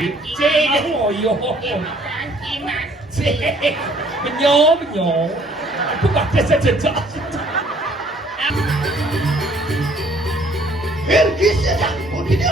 Cek ngoyo. Cek menyo. Aku pakai saja. Pergi sedang begini.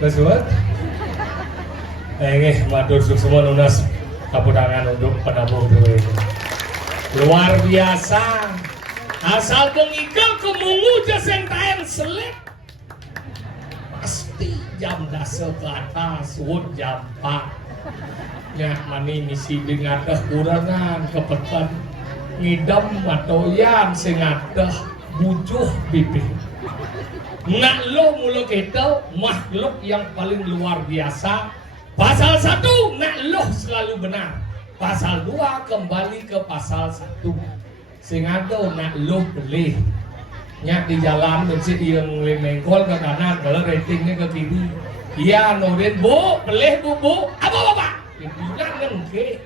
Besuat, matur semua lunas kapudangan untuk penabuh duit. Luar biasa, asal pengikel kemungu jaseng taen selek. Pasti jam dasa ke atas, wud jam 4. Nyak mani misi dengatah kurangan kepetan ngidam matoyan sengatah bujuh bibir. Nak lo mulu kita makhluk yang paling luar biasa. Pasal 1 nak lo selalu benar. Pasal 2 kembali ke pasal 1. Singado nak lo beli. Nyak di jalan bensin yang mengkol ke kanan kalau ratingnya ke kiri. Iya noden bu, beli bu. Apa bapak? Bilang kan ke.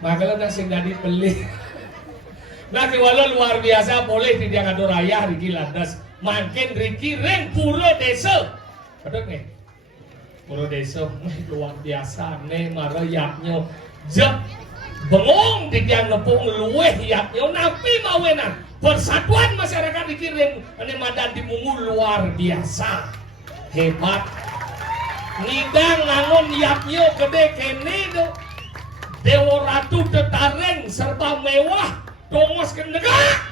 Makanya nak singgadi beli. Nah walau luar biasa boleh tidak ada raya di Gilandas. Makin Riki reng pura desa. Betul nih? Pura desa luar biasa nih marah yapnya jep bengong di tiang nepung luweh yapnya napi mawenan persatuan masyarakat Riki reng ini madan dimungu luar biasa hebat ngidang ngangon yapnya gede kene do Dewa Ratu Tetareng serba mewah dongos ke negara.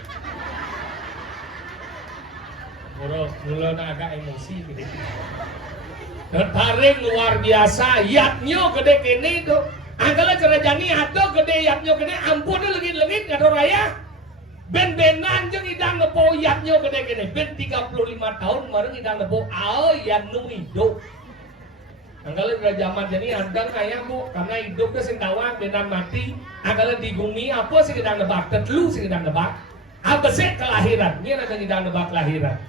Mula agak emosi gede. Taring luar biasa, yatnyo gede kene do. Angkala cerajani atau gede yatnyo gede, ampun legit-legit ngado raya. Ben-benan jeung idang nepo yatnyo gede kene. Ben 35 tahun bareng idang nepo ao yatnu hidup. Angkala zaman jadi andang kayak bu, karena hidupnya sing tawang benan mati. Angkala digumi apa sih idang nebak tetlu sih idang nebak. Abesek kelahiran, ini ada idang nebak kelahiran.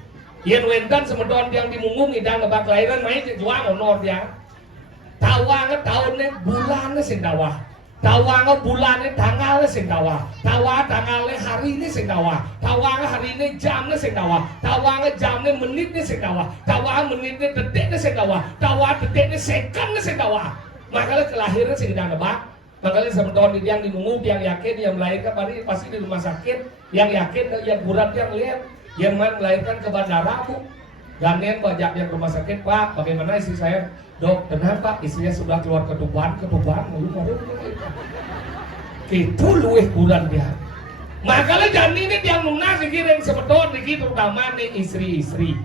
Yen wendan semedon yang dimungung idang lebak lahiran main juang honor dia. Tawang tahunnya bulannya sing dawah. Tawang bulannya tanggalnya sing dawah. Tawang tanggalnya hari ini sing dawah. Tawang hari ini jamnya sing dawah. Tawang jamnya menitnya sing dawah. Tawang menitnya detiknya sing dawah. Tawang detiknya secondnya sing dawah. Makanya kelahiran sing idang lebak. Makanya semedon yang dimungung yang yakin yang melahirkan pasti di rumah sakit. Yang yakin yang burat yang lihat. Yang melahirkan ke bandara bu, gantian bajak yang rumah sakit pak, bagaimana istri saya, dok, tenang pak, istrinya sudah keluar ketuban, itu luwih kurang dia. Makanya jangan ini yang lunas dikirim sebetulnya dikit terutama nih istri-istri,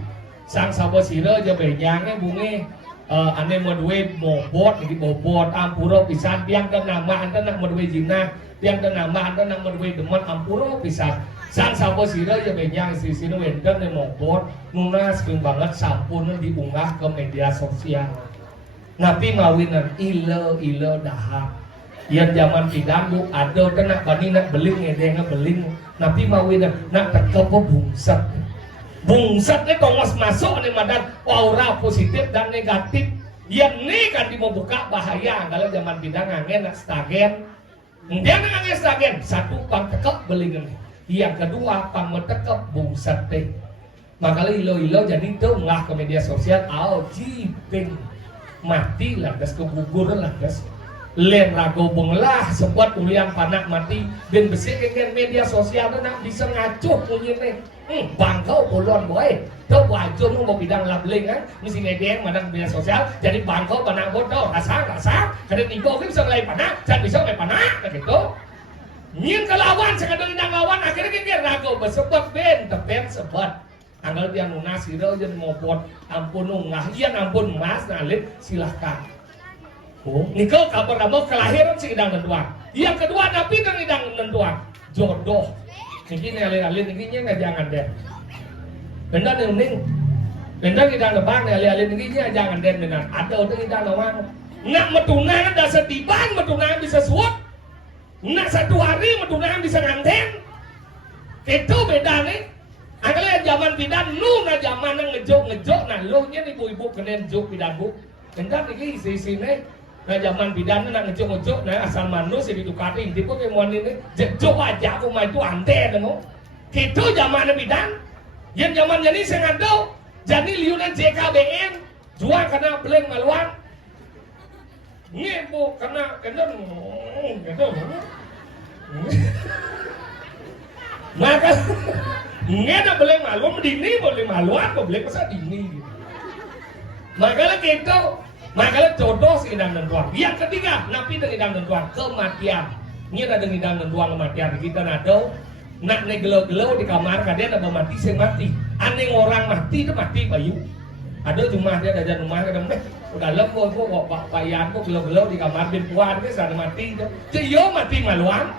sang sabo sila aja benyangnya bunge, ane mau duwe bobot, jadi bobot, ampuro pisan, tiang dan nama anda nak mau duwe jinak, tiang dan nama anda nak mau duwe demen ampuro pisan. Sang sabo sira ya benyang istri-istri wenden yang mobot nunas sering banget sampun diunggah ke media sosial. Napi ngawinan ilo dahak. Yang zaman pidambu ada nak bani nak beling ngedeng beling. Napi ngawinan nak tekep bungsat. Bungsatnya tongos masuk nih madan aura positif dan negatif. Yang ini kan di mau buka bahaya kalau zaman pidang ngangen nak stagen. Dia ngangen stagen satu pang tekep beling ini. Yang kedua pangmetekep bungsat teh. Makanya ilo jadi tengah ke media sosial jiping mati lah das kegugur lah das len rago benglah sebuat ulian panak mati dan besi dengan media sosial nak bisa ngacuh punya nih bangkau polon boy tuh wajib mau bidang labling kan mesti ngedeng mana media sosial jadi bangkau panak bodoh rasa karena tiga bisa ngelai panak dan bisa ngelai panak gitu. Nyin kelawan sekadar indang lawan akhirnya kira rago bersebut tepen sebat anggal dia nunas hiro jen mopot ampun nungah iyan ampun mas nalit silahkan. Oh, nikel kabar kamu kelahiran si indang nentuan. Yang kedua tapi dan indang nentuan jodoh. Niki alin nikinya nggak jangan deh. Benda ning benda indang lebang alin nikinya jangan deh benar. Ada indang lawang. Nak metunang dasar tiban metunang bisa suap. Nak satu hari metunang bisa nganten. Itu beda nih. Akhirnya zaman bidan lu na zaman ngejok nah lu nya ibu-ibu kenen jok bidan bu. Enggak iki isi-isine. Nah zaman bidan nak ngejok nah asal manus jadi tukati tipe kemuan ini jok aja aku mah itu anten no. Itu zaman bidan. Yang zaman jadi saya ngado. Jadi liunan JKBN jual karena beleng maluan. Ngebu karena kendor gitu. Maka ngena boleh malu dini boleh maluan boleh pasal dini gitu. Makanya gitu, makanya jodoh si indang dan tuang. Yang ketiga, napi dengan indang dan tuang kematian. Ini ada indang dan tuang kematian kita nado. Nak negelo-gelo di kamar kadang ada mati sing mati. Aneh orang mati itu mati bayu. Ada cuma dia ada rumah kadang udah lembo kok bayan kok gelo-gelo di kamar bin puan ke sana mati itu. Jadi mati maluan.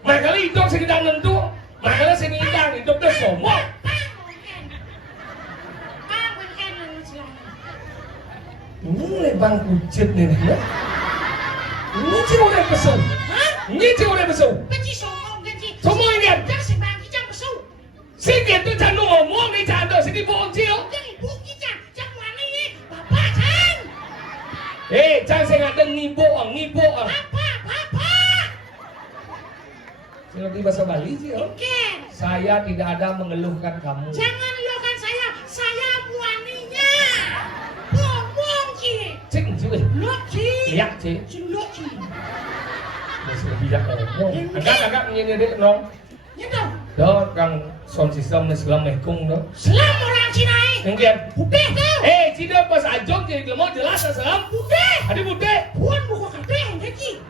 Makanya hidup sekitar nentu. Makanya senidang hidup tuh sombong. Ini bang kucit nih. Ini cewek udah pesu. Ini cewek udah pesu. Sombong ini. Sikit tuh jangan ngomong nih jangan sini bohong cium. Jangan saya ngadeng ngiboang. Ngerti bahasa Bali sih, oh? Saya tidak ada mengeluhkan kamu. Jangan mengeluhkan saya buaninya. Ngomong Ci. Cik, cuy. Lo Ci. Iya, Cik. Lo Ci. Masih bijak ngomong. Agak ngene dek nong. Ya dong. Dong, kang sound system nih selam mekung dong. Selam orang Cina. Kemudian. Budeh tuh. Cina pas ajong jadi mau jelas selam. Budeh. Ada budeh. Puan buka kadeh Ci.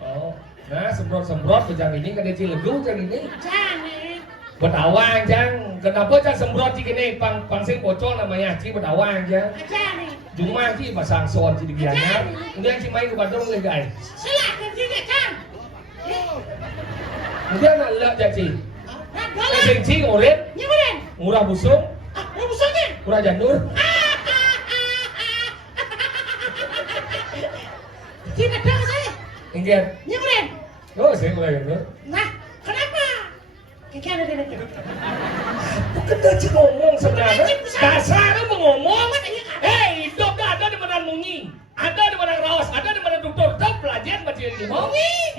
Oh. Nah, semprot bejang ini kan dia cilegu jang ini. Jangan. Betawang jang. Kenapa jang semprot cik ini pangsing pocong namanya cik betawang jang. Jangan. Cuma cik pasang son cik digianya. Kemudian cik main ke Bandung lagi guys. Silakan juga Cang. Kemudian nak lep jang cik. Boleh. Sing cik oren. Nyeburin. Murah busung. Lo busuknya. Murah janur. Tidak tahu saya. Ingin. Nyeburin. Oh, saya mulai janur. Nah, kenapa? Kayaknya ada Bukan dia ngomong sebenarnya. Dasarnya mau ngomong. Hei, hidup ada di mana mungi. Ada di mana rawas, ada di mana dokter, tak pelajaran baca ini.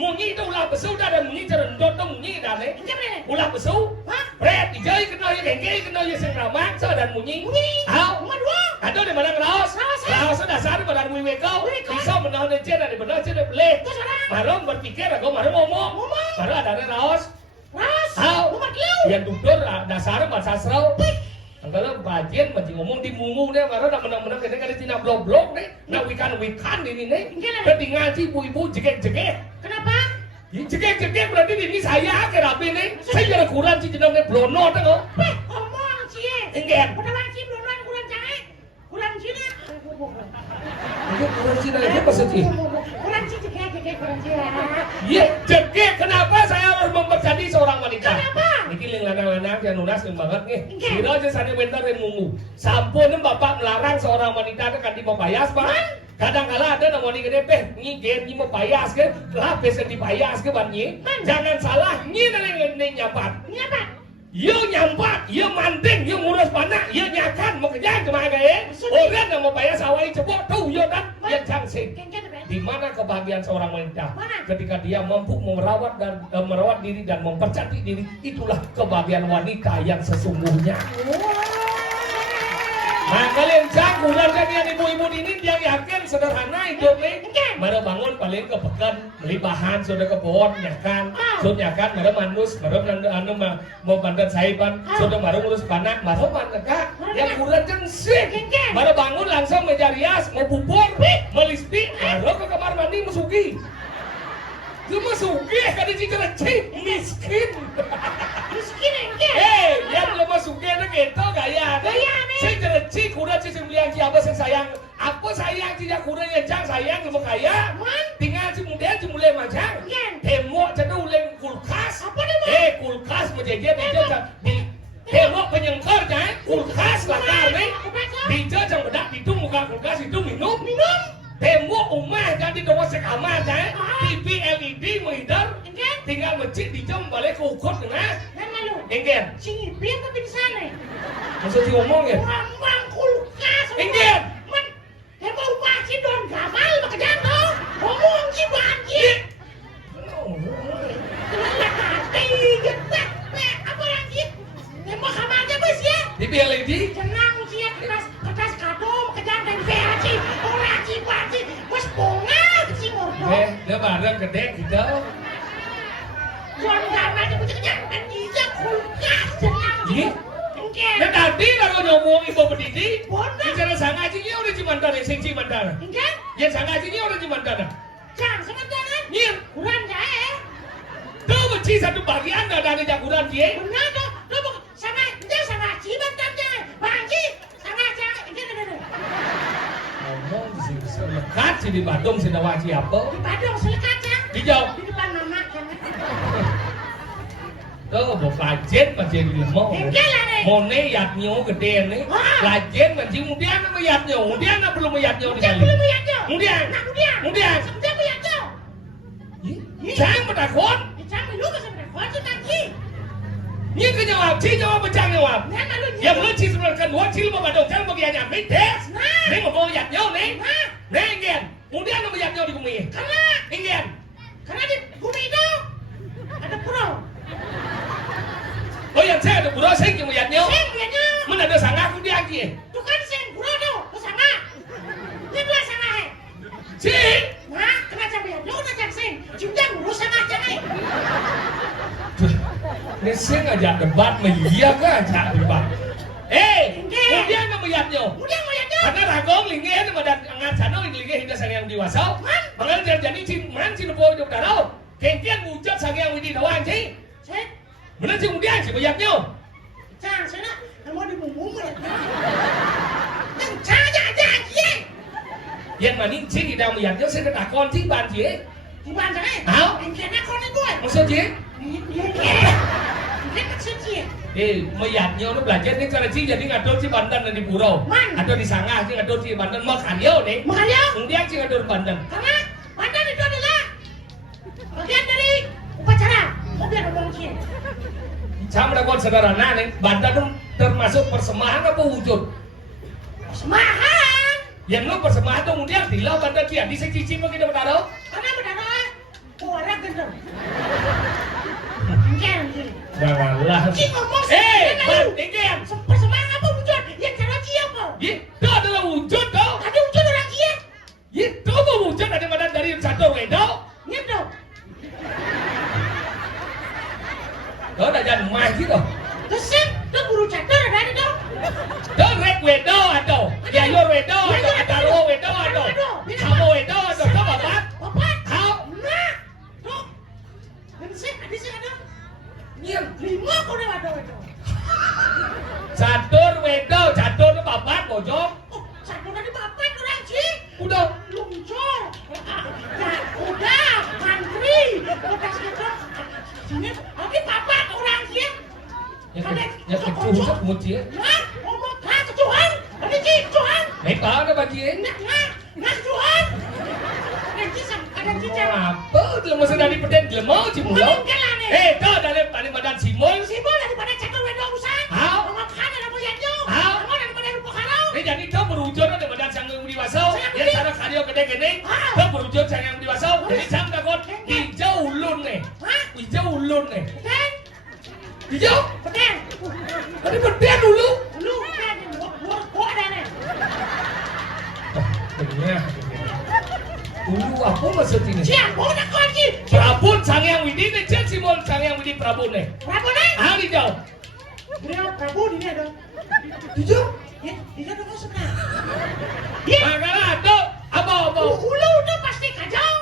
Mungi itu ulah besu dah dan mungi cerendot tu mungi dah ni. Ulah besu. Berat dijai kena ya gengge kena ya sing ramak so dan mungi. Au. Ada di mana rawas. Rawas dasar di mana mungi kau. Bisa menahan dia dari benar dia boleh. Marom berpikir aku marom ngomong. Marom ada di rawas. Au. Yang dokter dasar bahasa sastra. Kalau bagian macam ngomong di mungu deh, baru nak menang-menang kadang-kadang Cina blok-blok deh, nak wikan ini nih, jadi ngaji ibu-ibu jegek-jegek. Kenapa? Jegek-jegek berarti ini saya kerapi nih, saya kira kurang sih jenengnya blono tengok. Ngomong sih. Enggak. Kenapa sih blono kurang jahe? Kurang Cina. Itu kurang Cina itu maksudnya. Kurang sih jegek kurang Cina. Iya, jegek. Kenapa saya harus mempercayai seorang wanita? Kenapa? Ini ling lanang-lanang yang nunas banget nih. Kira aja sana bentar yang mungu. Sampun bapak melarang seorang wanita itu kan di mau payas pak. Kadang-kala ada nama wanita gede, nyi mau payas ke, lapis yang dipayas ke banyi. Jangan salah, nyi neng nyampat. Nyampat. Yo nyampat, yo manting, yo ngurus panak, yo nyakan mau kerjaan kemana ya? Orang yang mau payas awalnya cepot tuh yo dan yang cangsing. Di mana kebahagiaan seorang wanita? Ketika dia mampu merawat dan merawat diri dan mempercantik diri, itulah kebahagiaan wanita yang sesungguhnya. Nah kalian canggulan kan yang ibu-ibu ini dia yakin sederhana hidupnya. Mereka bangun paling ke pekan, beli bahan sudah ke pohon nyakan, sudah nyakan, mereka manus, mereka mau bandan saipan, sudah mereka ngurus panak, mereka manekak, yang kurang jensik. Mereka bangun langsung meja rias, mau bubur, melispi, mereka ke kamar mandi musuki. Cuma suki kan di situ miskin. Miskin enggak? Yang lemah suki itu gitu gaya. Saya cerci kuda cici bilang siapa yang sayang. Apa sayang tidak kuda yang jang sayang sama kaya. Tinggal si muda si mulai macam. Tembok cenderung uleng kulkas. Apa nih? Kulkas menjadi di tembok penyengkar kan. Kulkas lakar nih. Dijal jang bedak itu muka kulkas itu minum. Tembok rumah jadi doa sekamar kan. TV LED menghidar. Tinggal masjid dijam balik ke ukut dengan. Enggak. Sini biar tapi di sana. Maksud si ngomong ya? Orang kulkas. Enggak. Tembok rumah si don gamal makanya tuh. Ngomong si banjir. Apa lagi? Tembok kamar aja bos ya. TV LED. Tenang sih ya kertas kado makanya dan versi orang si banjir. Bos bunga si ngorok. Dia bareng gede gitu. Jual gambar di pucuknya dan dia kulkas tenang. Iya. Ya tadi kalau ngomong ibu berdiri, bicara sangajinya udah cimantan yang sing cimantan. Enggak? Ya sangajinya udah cimantan. Jangan sementara. Iya. Kurang jahe. Tuh beci satu bagian dari jaguran dia. Benar tuh. Lu sama dia sama cimantan jahe. Bangki sama jahe. Enggak. Ngomong di sini lekat sih di Bandung sih nawaci apa? Di Bandung selekat ya. Dijauh. Di depan mama jangan. Tuh mau kajen macam di lemah. Enggak lah deh. Mau nih yatnya gede nih. Kajen macam kemudian apa yatnya? Kemudian apa belum yatnya di kali? Belum yatnya. Kemudian. Kemudian yatnya. Jangan bertakut. Jangan lu kasih bertakut tu tadi. Ni kejawab, jawab macam jawab. Nah malu. Yang lu sebenarnya kedua cil mau badong jangan bagi hanya mites. Ni mau yatnya nih. Nih ingin. Kemudian apa yatnya di bumi? Karena ingin. Karena di bumi itu ada pulau. Oh yang saya ada pura sing yang yatnya. Sing yatnya. Mana ada sangat aku dia lagi. Tu kan sing pulau tu, tu sangat. Ni dua sangat. Sing. Nah, kena cabai yatnya udah cak sing. Cuma ngurus sangat jangan. Ni sing aja debat melia ke aja debat. Kemudian apa yatnya? Kemudian mau yatnya. Karena ragong lingin pada ngat sana lingin hingga sang yang dewasa. Mengalir jadi ciman cinu po hidup darau. Kemudian wujud sang yang widi doang sih. Benar sih kemudian sih banyaknya. Jangan sana, mau dibumbu ya. Yang jangan aja. Yang mana sih kita banyaknya saya kata konti banjir. Di mana eh? Hah? Engkau nak kau ni buat. Maksudnya? Engkau maksudnya? Mayatnya lu belajar ni cara sih jadi ngadol si Banten di Purau. Ada di Sangah sih ngadol si Banten Makaryo nih. Makaryo? Kemudian sih ngadol Banten. Karena Banten itu adalah bagian dari upacara. Mau biar ngomong sih. Sama dengan sederhana nih, Banten tuh termasuk persembahan apa wujud? Persembahan. Yang lu persembahan tuh kemudian dilau pada dia di secicip kita bertaruh. Karena benar orang gendong. Enggak. Janganlah. Cik ngomong. Bandingkan. Persembahan apa wujud? Yang cara siapa? Itu adalah wujud tau. Ada wujud orang kia. Itu apa wujud ada badan dari catur wedok. Gitu. Kau dah jangan main gitu. Kesem, tuh guru catur ada di dong. Kau rek wedok atau Yayor wedok atau Ataro wedok atau Kamu wedok atau kau bapak. Bapak. Kau. Nah. Tuh. Dan sih ada. Nyem. 5 kau ada. Catur wedok, catur itu bapak bojong. Oh, catur tadi bapak orang sih. Udah. Luncur. Udah, mantri. Udah segitu. Sini, ini bapak orang sih. Ya kecuhan muci. Nah, ngomong kecuhan. Ada sih kecuhan. Mereka ada bagian. Nah, kecuhan. Ada cicak. Apa? Dia masih dari peden dia mau cimulau. Dah dari badan simul. Simul daripada catur wedok usan. Hao. Ngomong kan ada punya Hao. Ngomong daripada rupa karau. Jadi kau berwujud ada badan sang yang diwasau. Ya cara karyo gede-gede. Kau berwujud sang yang diwasau. Jadi sang takut hijau ulun nih. Hijau ulun nih. Betul? Hijau? Betul. Tadi peden dulu. Lu kan gua ada nih. Benar. Ulu apa maksud ini? Siang, gua nak kunci. Prabun sang yang widi nih, cek simul sang yang widi Prabun nih. Prabu nih. Hijau. Dia Prabu di ada. Hijau? Ya, dia ada masuknya. Ya, Makanya ada apa? ulu udah pasti kacau.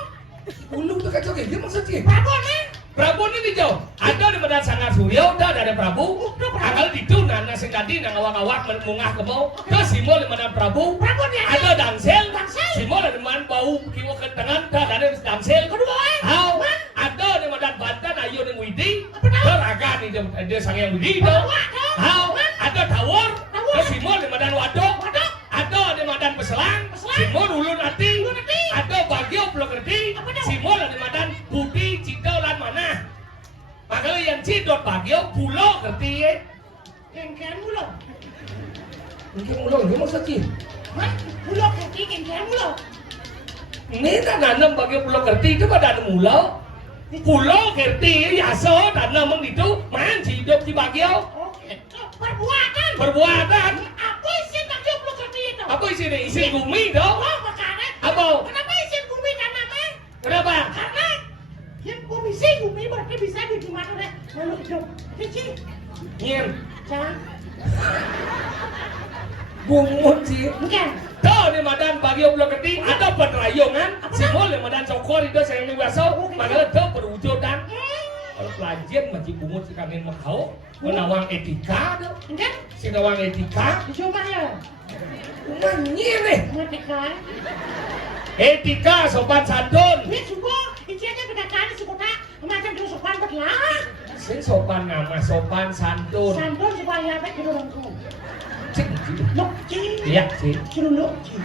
Ulu tuh kacau kayak dia maksudnya. Prabu nih. Prabu ini hijau. Ada di badan sangat surya, udah ada Prabu. Akal itu nana sing tadi nang awak-awak mungah ke bau. Terus simbol di badan Prabu. Prabu nih. Ada dangsel. Simbol di badan bau kiwa ke tangan. Ada dangsel. Kedua, Hau. Ada di badan badan ayo di widi. Teraga nih dia sang yang widi itu. Hau. Ada tawar. Terus simbol di badan wadok. Ada di badan peselang. Simbol ulun hati. Ada bagio belum ngerti. Simbol di badan budi cinta lan mana. Makanya yang cidot bagio pulau ngerti ya. kengkeng mulu. Mungkin pulau ini maksudnya. Hah? Mulu kengkeng mulu. Ini tak nanam bagio pulau ngerti itu pada ada pulau. Pulau ngerti ya so nanam itu main hidup di bagio. Oke. Perbuatan. Perbuatan. Apa isi bagio mulu ngerti itu? Apa isinya? Isi bumi dong. Oh, makanya. Apa? Kenapa isi bumi tanamnya? Kenapa? Karena yang komisi bumi berarti bisa di gimana deh lalu hidup kecil Nyem. jangan Bungut sih. bukan Tahu nih madan bagio pulau ngerti ada penerayungan. Simbol yang madan cokor itu saya yang biasa. Makanya itu perwujudan. Kalau pelajar masih bungut sekarang makau menawang etika dong. enggak Sinawang etika. dicoba ya Nyem nih. ngerti kan Etika sopan santun. ini sungguh intinya beda kali suku tak macam dulu sopan berlah Sing sopan nama sopan santun. santun supaya apa gitu dongku Cing. luk cing Iya sih. suruh luk cing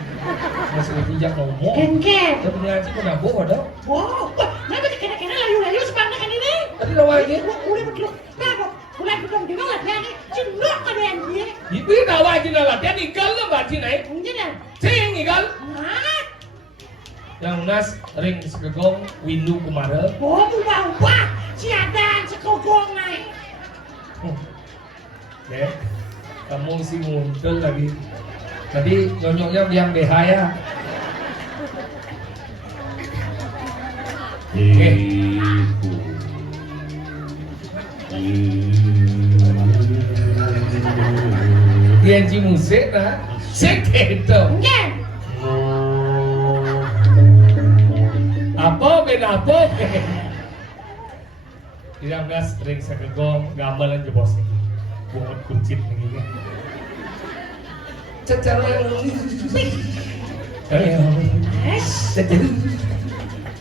Masih bijak ngomong. kengkeng Tapi ngaji pun aku ada. wow kenapa kira-kira layu-layu sepanjang kan ini Tadi lawan ini. udah betul nah dok mulai betul di mana ya ini cendok ada yang dia Ibu dah wajib lah. Dia tinggal lah baca naik. enggak Cing tinggal. nah Yang nas ring segegong windu kemarin. oh ubah-ubah siadan sekogong naik Deh, kamu sih muncul lagi. Tadi nyonyoknya biang BH ya. Dia ji musik lah. Seketo. enggak Apa beda apa? Tidak gas ring segegong gambalan jebos ini. Bungut kuncit ini. Secara es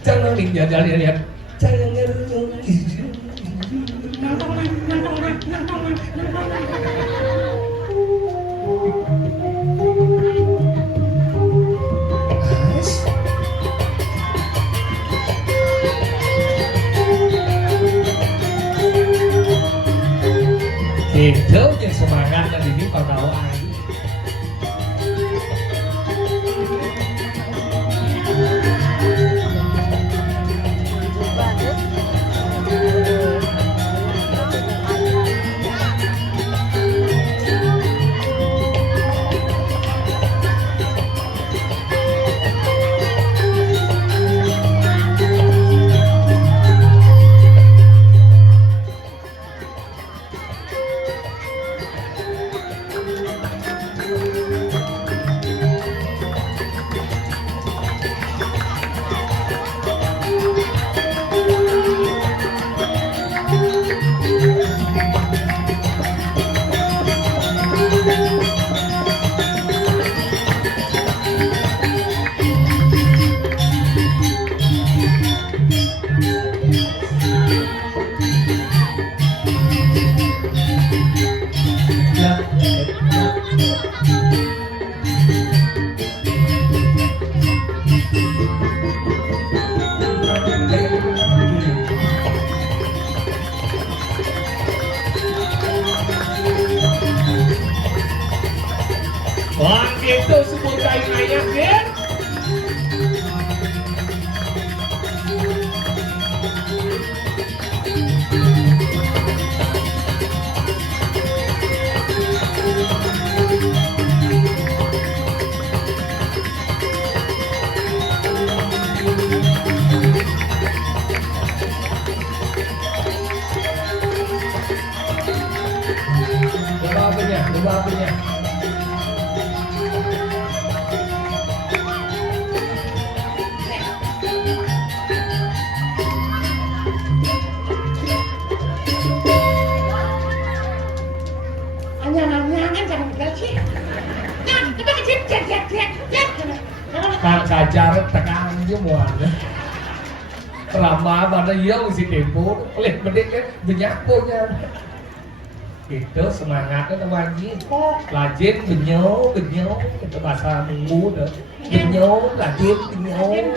jangan lihat lihat jangan itu yang semangat tadi Wah, itu sebut kain ayam, Den. Coba apanya? Anyangan jangan dikasih. Jangan, kita kecil, Kajaret tekan semua. Lama pada iya si tempo, oleh bedek kan benyakonya. Itu semangatnya teman-teman. Lajin benyo, itu bahasa Minggu dah. Benyo, lajin benyo.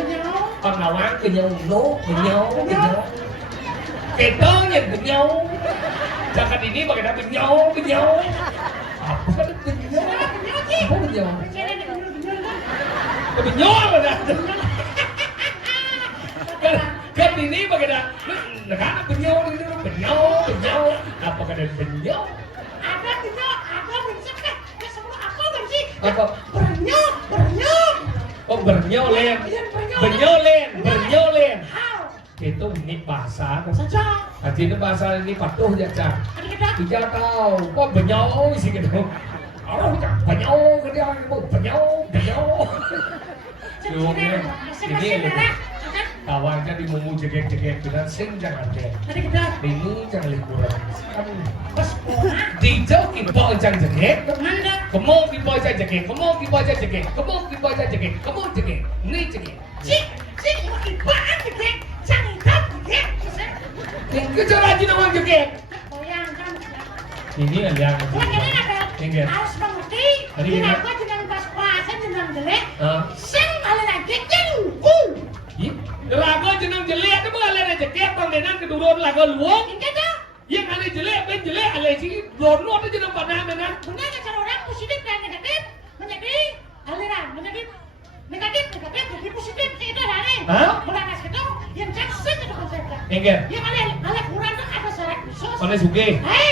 Pengawang benyo, benyo. Itu yang benyo. Jangan ini bagaimana benyo. Apa kan benyo? Apa benyo? Benyo lah. Kan ini bagaimana? Negara benyo. Apa kan benyo? Ada bensin kan? Semua apa bensin? Apa? Bernyo. Oh bernyolen. Itu ini bahasa. Saja. Nanti itu bahasa ini patuh ya cak. Ada kita. Tidak tahu. Kok benyau sih gitu? Orang cak benyau ke dia, benyau. Ini kawannya di mumu jegek kita sing jangan deh. Ada kita. Ini jangan liburan. Dijau kita jangan jegek. Manda. Kamu kita jangan jegek. Kamu jegek. Ini jegek. Cik, ibaan jegek. Jangan hitam jegek. Kejar aja nama jegek. Bayangkan. Ini yang Makanya ada. Enggak. Harus mengerti. Tadi Tidak ini. apa jenang pas puasa jenang jelek. Hah? Sing ala lagi Ih, lagu jeneng jelek itu bukan ada jeket pandenan kedurun lagu luang. Ini dah. Yang ada jelek, ben jelek ada sih. Lono itu jeneng panah menan. Benar cara orang positif dan negatif menjadi aliran negatif jadi positif itu hari. Hah? Beranas itu yang jaksa itu konsepnya. Enggak. Yang ala kurang ada syarat khusus. Mana suge,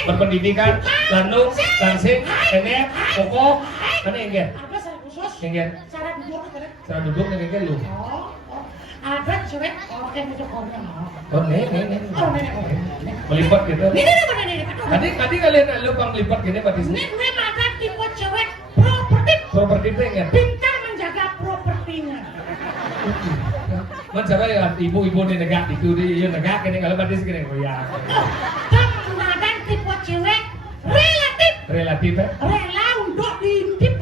berpendidikan, landung, tansing, enek, pokok, mana enggak? Ada syarat khusus. Enggak. Syarat duduk ada. Cara duduk enggak lu. Oh. Ada cewek organ itu organ. Oh, nih. Oh, nenek. Melipat gitu. Ini benar ini. Tadi kalian lu bang lipat gini berarti Ini ada tipe cewek propertif. properti itu enggak? Pintar menjaga propertinya. Mana ya ibu-ibu di negara itu di negara ini kalau berarti segini oh ya. Ada tipe cewek Relatif ya? rela untuk diintip.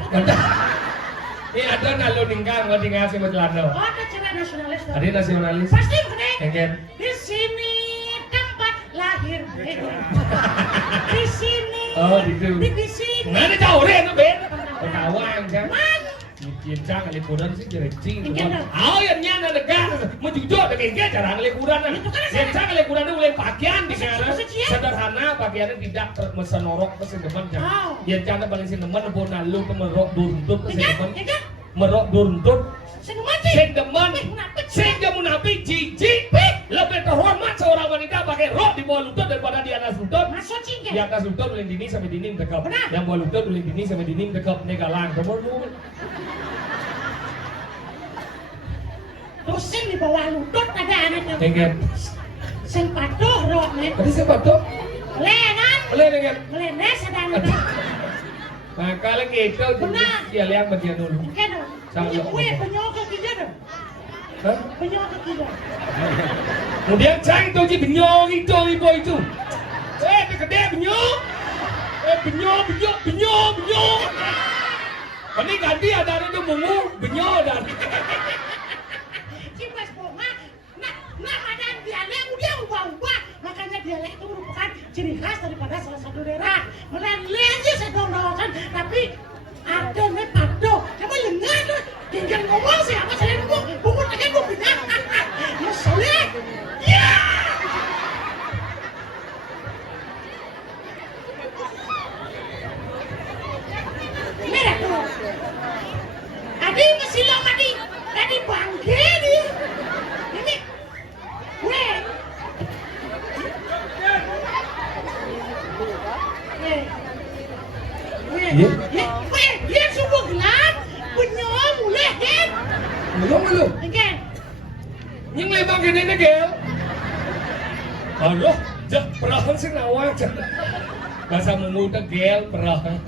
Ini ada nalu ninggal nggak tinggal sih bercelana. Oh, ada cewek nasionalis. Ada nasionalis. Pasti gede. Enggak. Di sini tempat lahir. Di sini. Oh, gitu. Di sini. Nggak ada jauh deh, itu ben. Kawan kan. Man. Cincang liburan sih jadi cing. Iya. Oh, yang nyana negara menjujur dengan dia cara liburan. Cincang liburan itu mulai pakaian di sana. Sederhana pakaiannya tidak mesenorok kesedeman jangan. Yang cara paling sedeman bona lu ke merok duntut kesedeman. Merok duntut. Sedeman. Sehingga munafik jijik. Lebih terhormat seorang wanita pakai rok di bawah lutut daripada di atas lutut. Masuk cingkat. Di atas lutut boleh dinding sampai dinding dekap. Benar. Yang bawah lutut boleh dinding sampai dinding dekap. Ini galang. Kamu lu. Terus di bawah lutut ada anaknya. Enggak. Sing patuh roknya. Tadi siapa tuh? Lenan. Boleh dengan. Melenes ada anaknya. Nah kalau gitu, Benar. dia lihat bagian dulu. Mungkin dong. Ini kue penyokok kita dong. Hah? Penyokok kita. Kemudian cari tuh si benyong itu, ibu itu. Dia gede benyong. Benyong. Ini ganti ada itu mungu, benyong dan. Si Mas Bunga, nah ada dialek dia ubah-ubah. Makanya dialek itu merupakan ciri khas daripada salah satu daerah. Kemudian lihat sih sedang rawasan, tapi Ada nih pado, kamu lengah tuh. Tinggal ngomong siapa saya ngomong, bukan akan gue pindah. Masalah, ya. Merah tuh. Adi masih lama di, tadi bangke dia. Ini, weh. Dia semua gelap, penyom mulai kan? Belum. Kan? Nhưng lebang gini nih gel. Aduh, jak perahan sih nawang. Bahasa muda gel perahan.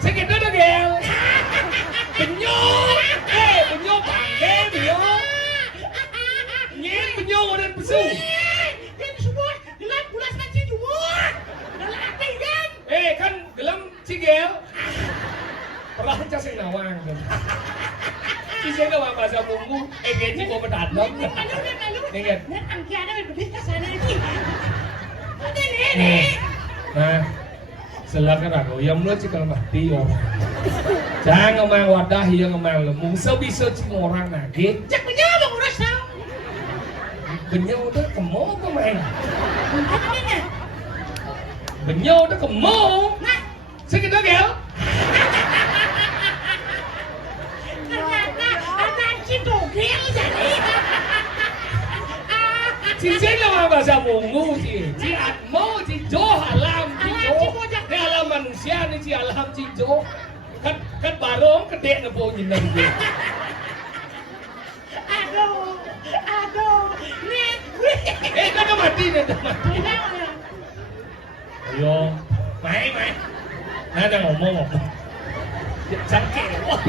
Segitu dah gel. Penyom, penyom bangke penyom. Nyeng penyom dan pesu. Dia semua gelap bulas macam semua. Dalam hati kan? Kan gelam cigel. Perahan cah sih nawang. Saya nggak bahasa bumbu, gaji mau bertandang. Malu. Ingat. Dan angkia ada berdiri ke sana lagi. Udah nenek. Nah, silakan aku. Yang mulai cikal mati orang. Jangan ngomong wadah, yang ngomong lemung. Bisa orang lagi. Cak punya apa urus tau? Benyau udah kemo pemain. Apa ini? Benyau udah kemo. Nah, Segitu gel. ternyata anak cidogel jadi. Cincin lah bahasa bumbu sih. Ci atmo, ci jo, alam, ci jo. Ini alam manusia nih, ci alam, ci jo. Kan barong gede ngepo nyinam gue. Aduh, nih. Kan udah mati nih, udah mati. Ayo, main. Nah, ada ngomong. Cangkir, wah,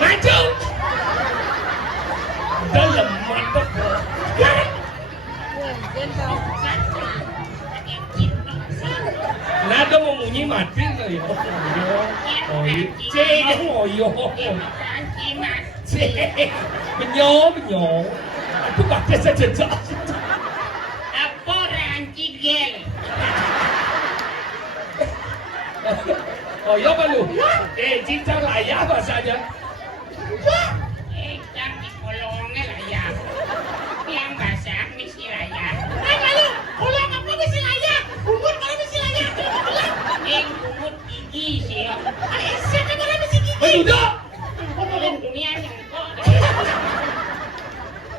maju. Dalam mata bro. Nada mau munyi mati nggak ya? Oh iya, cek ngoyo. Cek, benyo. Aku pakai saja. Apa ranci gel? Oh iya balu. Cinta layak bahasanya. Yang di kolongnya layak. Yang basah misi layak. Malu, kolong apa misi layak? Bungut kalau misi layak. Bungut gigi sih. Siapa kalau misi gigi? Udah. Kolong dunia yang kok.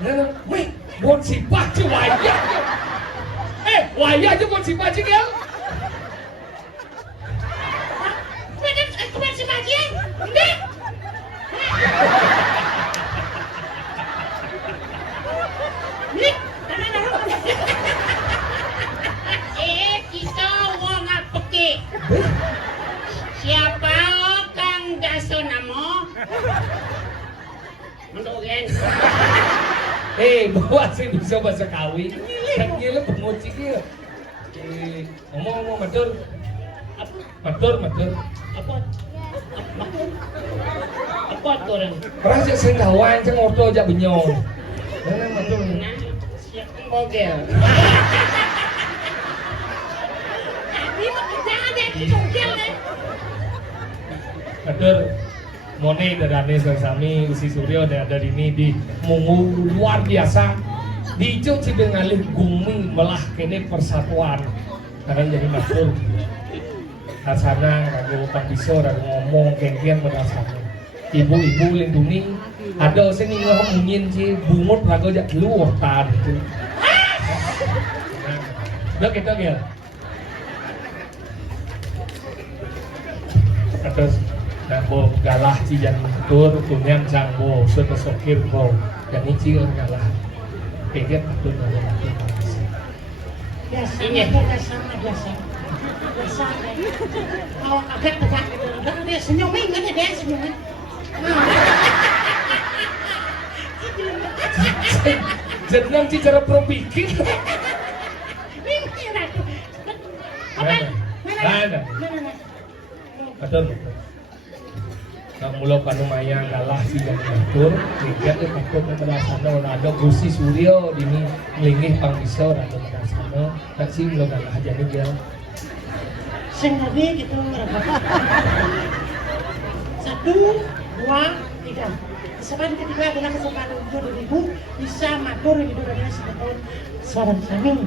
Nah, wih, buat si pacu wajah. Wajah aja buat si pacu gel. Kemarin si Paci, enggak? Nih, kita wong apeke. Siapa kang daso namo? Mendogen. Buat sih bisa bahasa kawi. Kan gila penguci dia. Ngomong matur. Matur. Apa tuh orang? Rasa sing kawan ceng orto aja benyong. Nah, matur. Siapa mogel? Ini mah jangan ada congkel deh. Matur. Mone darane sami Usi Suryo ada ini di Mungu luar biasa. Di Ijo Cibengalih Gumi melah kene persatuan. Karena jadi matur. Rasana ragu pakiso ragu ngomong kengkian berdasarnya. Ibu-ibu lindungi ada sing ngomongin si bungut ragu jak luar tadi. Udah kita gel. Terus bo galah ci jan tur tunyan sang bo sudah sokir bo dan ini galah. Pikir betul betul. Biasanya biasa. Kalau kaget tegak, dia senyumin kan dia senyumin. Jenang ci cara berpikir. Mimpi ratu. Mana? Betul. Mula panumaya galah si jang matur, lihat dia takut keberasana ada Gusti Suryo dini linggih pangpisau rada keberasana, tak sih mula galah jadi dia. Sing tadi gitu. 1, 2, 3. Kesempatan ketiga adalah kesempatan untuk ibu bisa matur di dunia sebetulnya suara kami.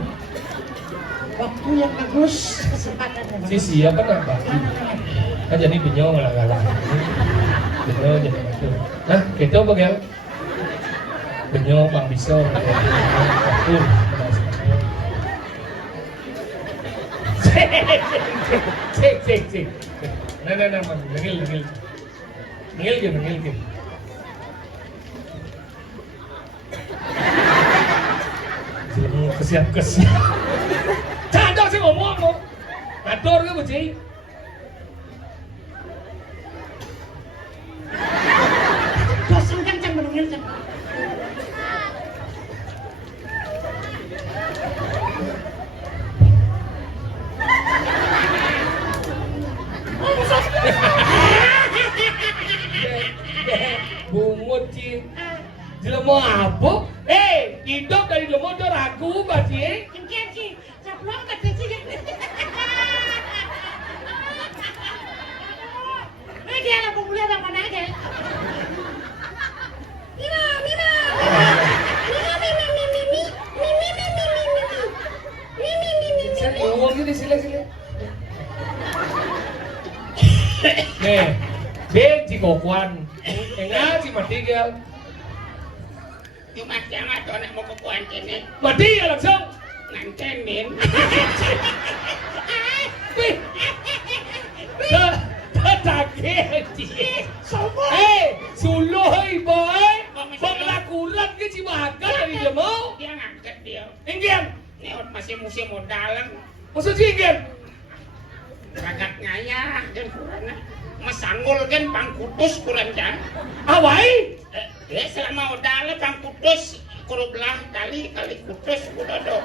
Waktu yang bagus, kesempatan yang bagus. Si siapa nambah? Kan jadi benyong lah galah. Benyong jadi itu. Nah, kita bagian benyong bang bisa. Waktu. Cek. Nah, ngil. Ngil ke. Kesiap. Jangan sih ngomong mo. Ngatur ke buci? Dosen kan jangan menengil jangan. Bungut cinta. Jelema apa? Hidup dari lemah udah ragu baci. Kian sih, sablon kata sih. Dia lah pemulihan yang mana aja. Mira. Ngomong gini sila. Nih, beg si kokuan. Enggak si mati gal. Yung jangan tuh anak mau kekuan ini. Mati ya langsung. Ngantenin. Takut sih. Suluh boy. Penglakuran ke Cimagan dari lemau. Dia ngangkat dia. Ingin. Neot masih musim modalan. Maksud sih ingin. Ragat ngayah dan kurangnya. Masanggul kan pangkutus kurang jan. Awai. Selama modalan pangkutus kurublah kali kutus kudodo.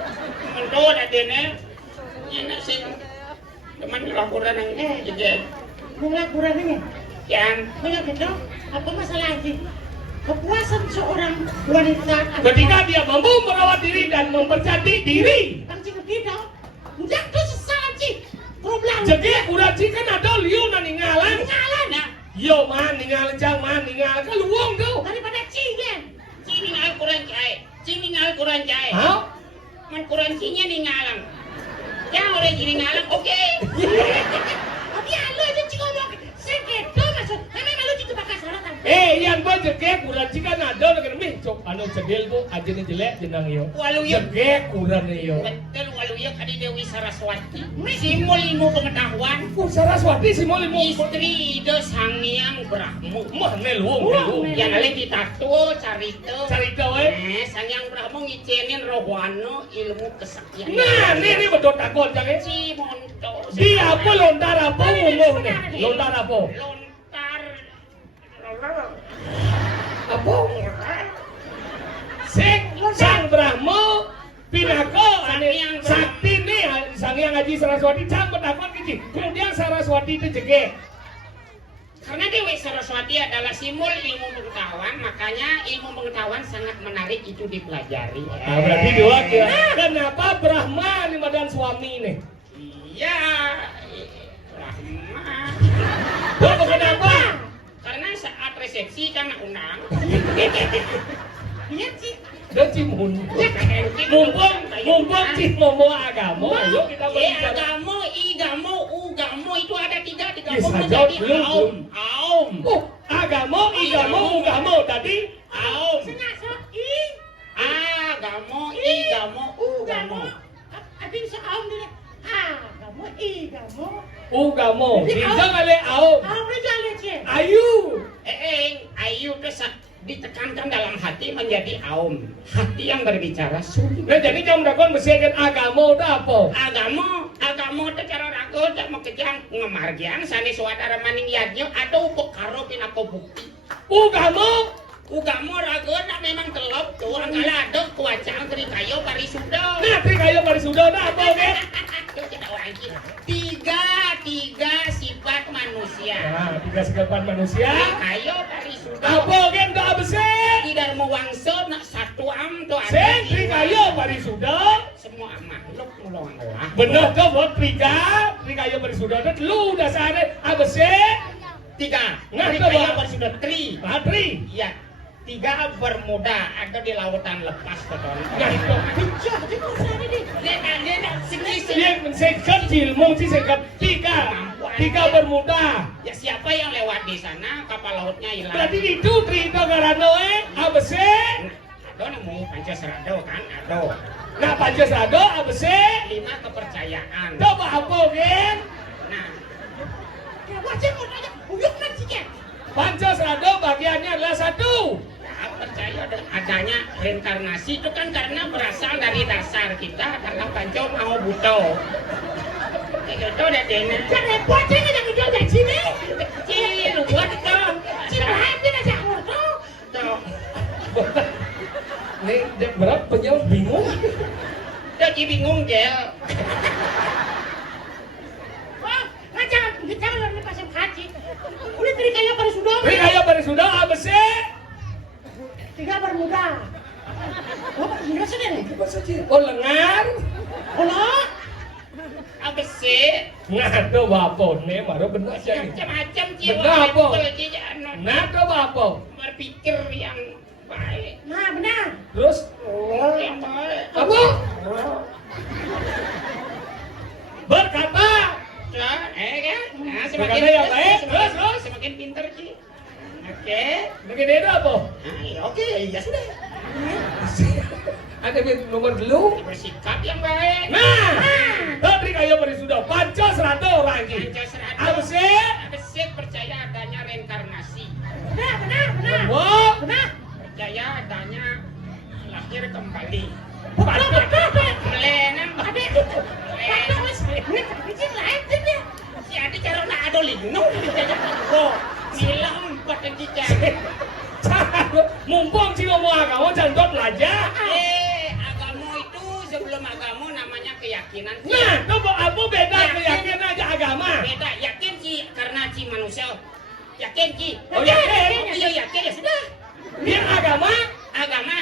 Mendo ada dene. Ini sih. Teman laporan yang jadi. Laporan ini. Yang punya gitu. Apa masalah sih? Kepuasan seorang wanita ketika dia mampu merawat diri dan mempercantik diri. Panci kita. Udah tuh sesalan sih. Problem. Jadi udah sih kan ada liu na ningalan. Ningalan ya. Yo man ningalan jang man ningalan kan luang tuh. Daripada cingen. Ningal kurang jahit. Ningal kurang jahit. Hah? Man kurang cinya ningalan. Yang orang jadi ningalan oke. Tapi lo aja cik ngomong sakit. Tuh masuk. Karena lo cik bakal saratan. Yang gua jegek kurang sih kan ada dengan mih cok anu cedel bu aja nih jelek jenang yo. Walu yo. Jegek kurang yo. Betul walu yo kadi Dewi Saraswati. Simul ilmu pengetahuan. Saraswati si mau limu. Istri Ida Sangyang Brahmo. Mah nelung. Yang lain ditato carita we. Sangyang Brahmo ngicinin rohwano ilmu kesaktian. Nah, ini betul takut jangan. Si Monto. Dia apa lontar apa ngomong nih? Lontar apa? Lontar. Apa? Sang Brahmo Pinako sakti nih Sangyang Haji Saraswati sang bertakon kecil. Kemudian Saraswati itu jegek. Karena Dewi Saraswati adalah simbol ilmu pengetahuan, makanya ilmu pengetahuan sangat menarik itu dipelajari. Nah, berarti dua kira. Kenapa Brahma di badan suami nih? Iya, Brahma. Tuh kenapa? Karena saat resepsi kan undang. Iya sih. Dia cimun. Mumpung cik ngomong agama, ayo kita berbicara. Ugamo itu ada tiga Yes, menjadi belum. aum. Agama, ugamo tadi Aum. Agamo, ugamo. Adin sa aum nila. Ugamo. Tidak ale au. Ayu. Ayu itu ditekankan dalam hati menjadi aum. Hati yang berbicara sulit. Nah jadi jam dakon besiakan agama udah apa? Agamo itu cara rago dan makejang ngemargian sanes wadara maning yadnya atau pekaro pinako bukti. Ugamo rago na memang telop tuh angkala ada kuacang trikayo parisuda. Nah trikayo parisuda udah apa oke? Itu tidak orang kita. Tiga sifat manusia. Nah, tiga sifat manusia. Trikayo parisuda. Apa oke enggak besar? Tidak mau wangso nak satu am tuh Trikayo parisuda. semua makhluk melong Allah. Bener ke buat Trika ya bersudah lu dasarnya ABC 3. Nah, itu Trika apa? bersudah tri. Tri. Iya. 3 bermuda ada di lautan lepas betul. Nah itu Dia yang saya kecil mungkin saya tiga bermuda. Ya siapa yang lewat di sana kapal lautnya hilang. Berarti itu Trito Garanoe ABC. Ado nemu Pancasrado kan ado. Nah Pancasrado ABC 5 kepercayaan. coba apa gen? Nah. Ya wajib mau nanya uyuk nanti kan. Pancasrado bagiannya adalah 1. Percaya adanya reinkarnasi itu kan karena berasal dari dasar kita adalah panco mau buto. Itu udah dene. Kan repot sih yang jual dari sini. Kecil buat itu. Cilahan kita sahur tuh. Tuh. Nih berat penjauh bingung. Jadi bingung gel. Wah, jangan lepasin kaci. Udah tadi kayak pada sudah. Trikaya bersudah ABC. 3 bermuda. Oh, enggak sendiri. Oh lengan. Olah. Apa sih? Ngado bapone baru bener aja. Macam-macam sih. Benar apa? Nah, Ngado bapo. berpikir yang baik. Nah, benar. Terus Oh, yang baik. apa? Berkata. Ya, kan? Nah, Berkata yang baik. Terus. semakin pintar sih. Oke. Begini itu apa? Nah, ya oke, ya sudah. Ada nomor dulu. Bersikap yang baik. Nah, tapi kayak bersudah Pancasrado lagi. Pancasrado. Apa sih? Abis percaya adanya reinkarnasi. Benar. Percaya adanya lahir kembali. Melenan badai. Si Adi cara nak ada lino. Oh, nilang pada kita. Mumpung sih ngomong agama jangan belajar. Agama itu sebelum agama namanya keyakinan. Nah, coba apa beda keyakinan aja agama? Beda, yakin sih karena si manusia. Yakin sih. Oh yakin? Iya yakin ya sudah. Dia agama? Agama.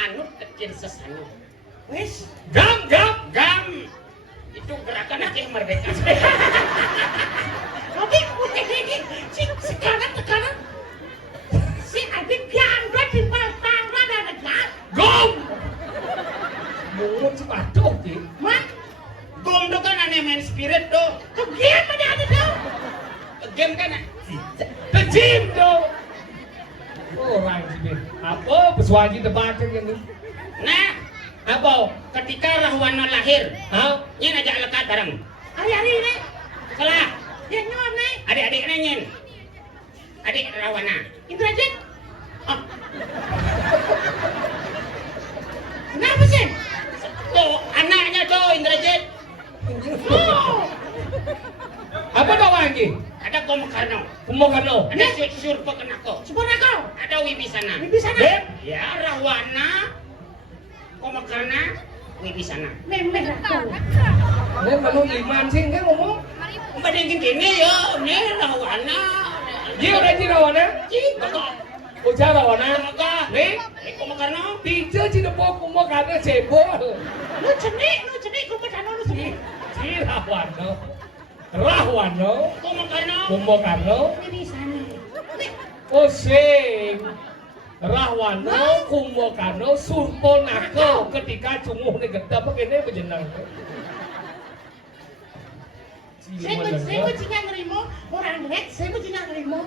Anu kecil sesanu. Wes. Gam. Itu gerakan Aceh Merdeka. Tapi si tekanan. Si adik gandot di panggilan ada gas. Gom. Mungut si patok sih. Mat. Gom tuh kan aneh main spirit tuh. Ke game mana ada tuh? Game kan? Ke gym tuh. Orang sini. Apa pesuaji tebakan ini? Nah, Apa? ketika Rahwana lahir, Hah? nyen aja lekat bareng. Hari-hari ini. Salah. Ya nyon nih. Adik-adik nyen. Adik Rahwana. Indrajit. Oh. Kenapa sih? Tuh, anaknya tuh Indrajit. Oh. Apa kau lagi? Ada Gomekarno. Kumokarno. Ada Surpakenako. Surpakenako. Ada Wibisana. Beb? Ya, Rahwana. Gomekarna. Wibisana. Ini malu iman sih kan ngomong. Bandingin gini ya, ini Rahwana. Dia udah jirawana? Bapak. Ujar rawana? Bapak. Nih? Gomekarno. Tiga cinepo kumokarno cebol. Lu cenik, Gomekarno lu cenik. Rahwano. Rahwano. Gomekarno. Kumokarno. Wibisana. Oseng. Rahwano Kumokarno Surponako ketika cunguh nih gede begini bejenang. Saya mau jangan nerimo orang net, saya mau jangan nerimo.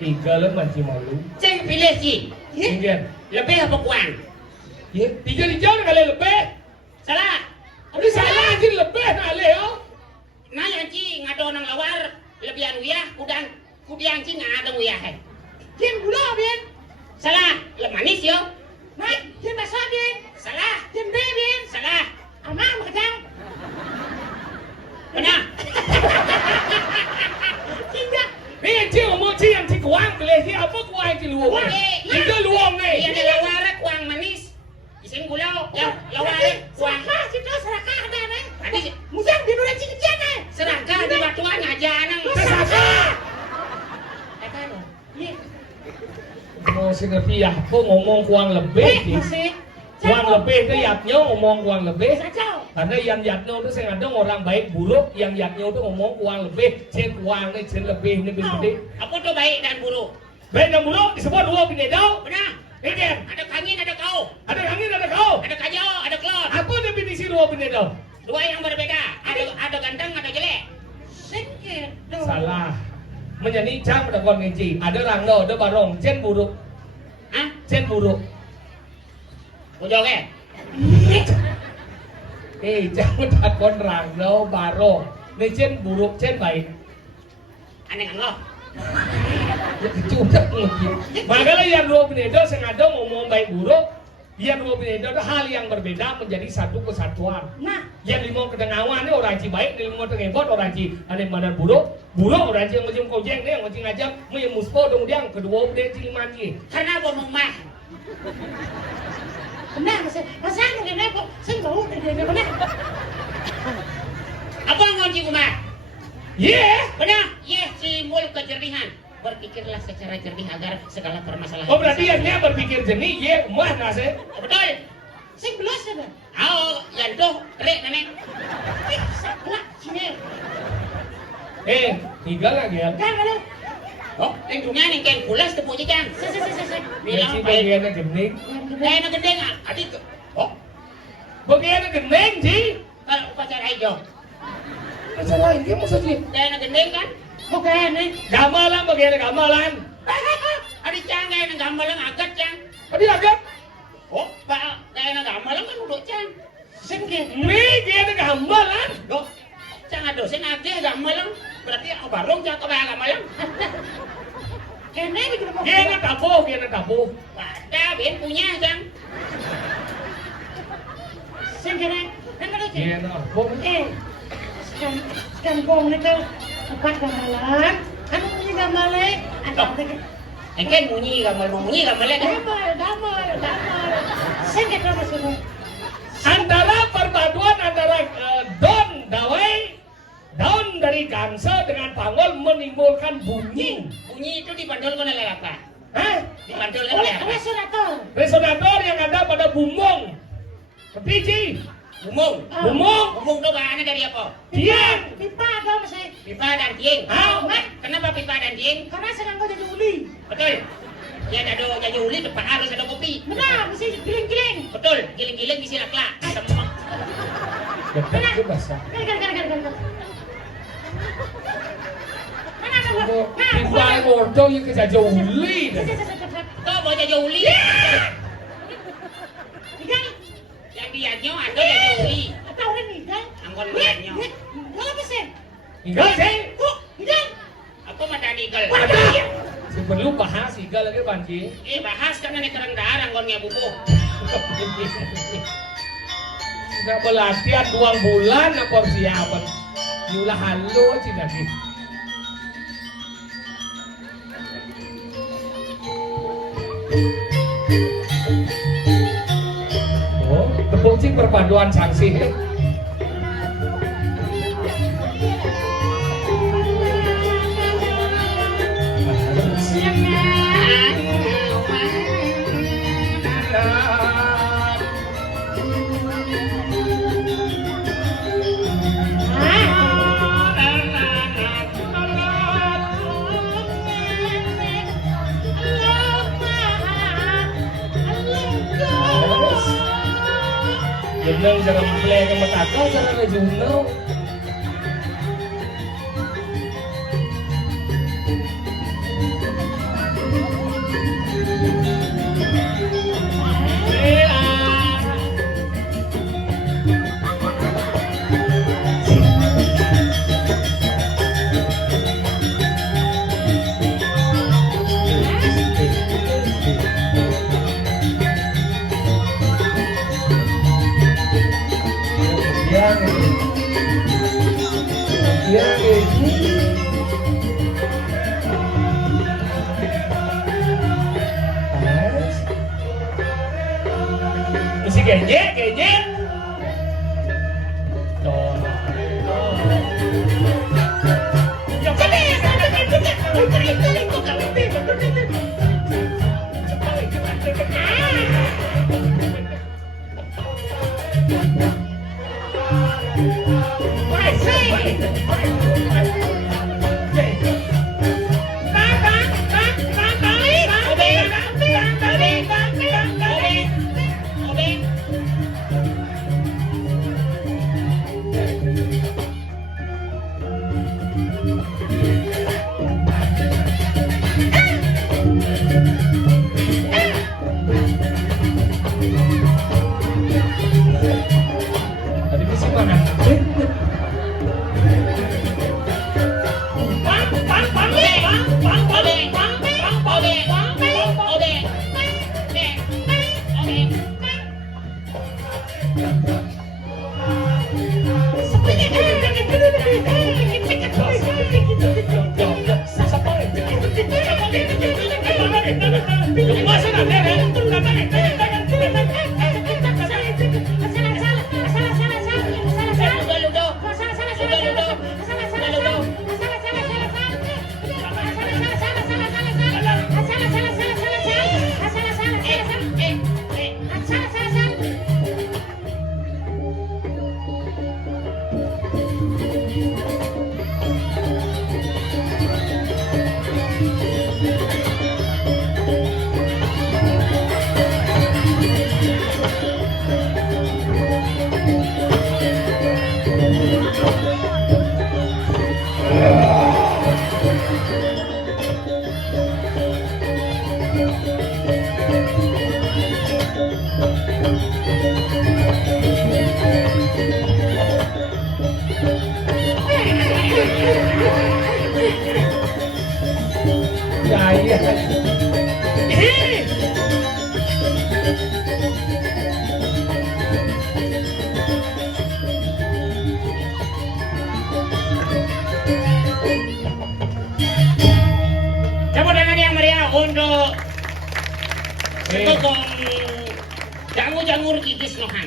Tiga lah masih malu. Saya pilih sih. Kemudian, Lebih apa kurang? tiga dijauh kali lebih. Salah. Ini salah aja lebih nale yo. Nah yang ci ngado nang lawar lebihan uyah kudian ci ngado uyah. Jen gula bien. Salah. Manis yo. Nah, jen basa bien. Salah. Jen bien. Salah. Amang makadang. Benar. Tidak. Nih cik ngomong cik yang cik kuang boleh cik apa kuang cik luang? Tiga luang nih. Iya ada lawar kuang manis. Iseng gula ya lawar kuang. Serakah situ serakah ada nih. Ada musang di dunia cik kecian nih. Serakah di batuan aja nang. Serakah. Iya. Mau ngerti ya, apa ngomong kuang lebih sih? Uang lebih itu yatnya ngomong uang lebih. Sacau. Karena yang yatnya itu saya ada orang baik buruk, yang yatnya itu ngomong uang lebih, cen uang ini cen lebih ini gede. Apa tuh baik dan buruk? Baik dan buruk disebut dua bini dau. Benar. Ini Ada kangin, ada kau. ada angin ada kau. Ada kajo, ada kelot. Apa definisi dua bini dau? Dua yang berbeda. Ada ganteng, ada jelek. Sikit. Salah. Menyanyi cam ada kon ngeci. Ada rangdo, ada barong, cen buruk. Hah? Cen buruk. Bujok ya? Jangan takon rangdo, barong. Ini cen buruk, cen baik. Aneh kan lo? Ya kecudak mungkin. Makanya yang dua benda sengaja ngomong baik buruk, yang dua benda itu hal yang berbeda menjadi satu kesatuan. Nah, Yang lima kedengawan ini orang ci baik, yang lima tengebot orang ci aneh mana buruk, buruk orang ci yang macam kojeng yang macam ngajak, yang muspo dong dia kedua benda ci lima ci. karena gua mau mah. Benar, masa ini kok saya bau dari benar. Apa yang ngunci gua? Benar, simbol kejernihan. Berpikirlah secara jernih agar segala permasalahan. Oh berarti yang dia berpikir jernih, mah nase. Betul. Sing belas ada. Oh, yang tuh keren nenek. Sebelah sini. Tinggal lagi ya. Kan kalau. Oh, tentunya nih kan pulas tepuk jejang. Bilang bagiannya gening. Nak gendeng adik. Oh, Bagiannya gening sih. kalau upacara hijau. Masalah ini maksudnya. Nak gendeng kan? Bukan nih. Gamelan bagiannya gamelan. Adik cang kayak gamelan agak cang. Tadi agak. Oh, pak kayak gamelan kan udah cang. Sengke. Nih dia gamelan. Loh, cang ada sen agak gamelan. Berarti aku barong cang kebayang gamelan. Kene begitu mau. Dia tabuh. Ada ben punya cang. Sengke. Kan ada Dia cang. tabuh. Sekarang kong nito empat gamelan, ano punya gamelan? Kan bunyi gamelan kan? Damai. Saya kata masuk. Antara perpaduan antara daun dari gangsa dengan panggol menimbulkan bunyi. Bunyi itu dibandolkan oleh apa? Dibandolkan oleh apa? Resonator. Resonator yang ada pada bumbung. Kepiji. Bumung. Bumung itu bahannya dari apa? Tiang. Pipa dong saya. Pipa dan tieng. Ah. Kenapa pipa dan tieng? Karena sedang kau jadi uli. Betul. Ya ada jadi uli depan harus ada kopi. Benar, mesti giling-giling. Betul. Giling-giling di silaklah. Semak. Dekat itu basah. Kan. Pipa bodoh yang kejaja uli. Tuh mau jadi uli. Yang dianyo ada jadi uli. Tahu ini kan? Angkon dianyo. Kalau bisa. Enggak sih. Kan? Apa mata digel? Perlu bahas iga lagi banci. Bahas karena nih kerang darah angkonnya bubuk. Sudah pelatihan 2 bulan na persiapan. Yula halo aja lagi. Oh, tepuk sih perpaduan sanksi. Jeneng jangan play ke mataka jangan ngejuno. Mesti kayaknya. Tuh. Yang Tadi misi mana? Ya. Tepuk tangan yang meriah untuk pendukung jangur gigis Nohan.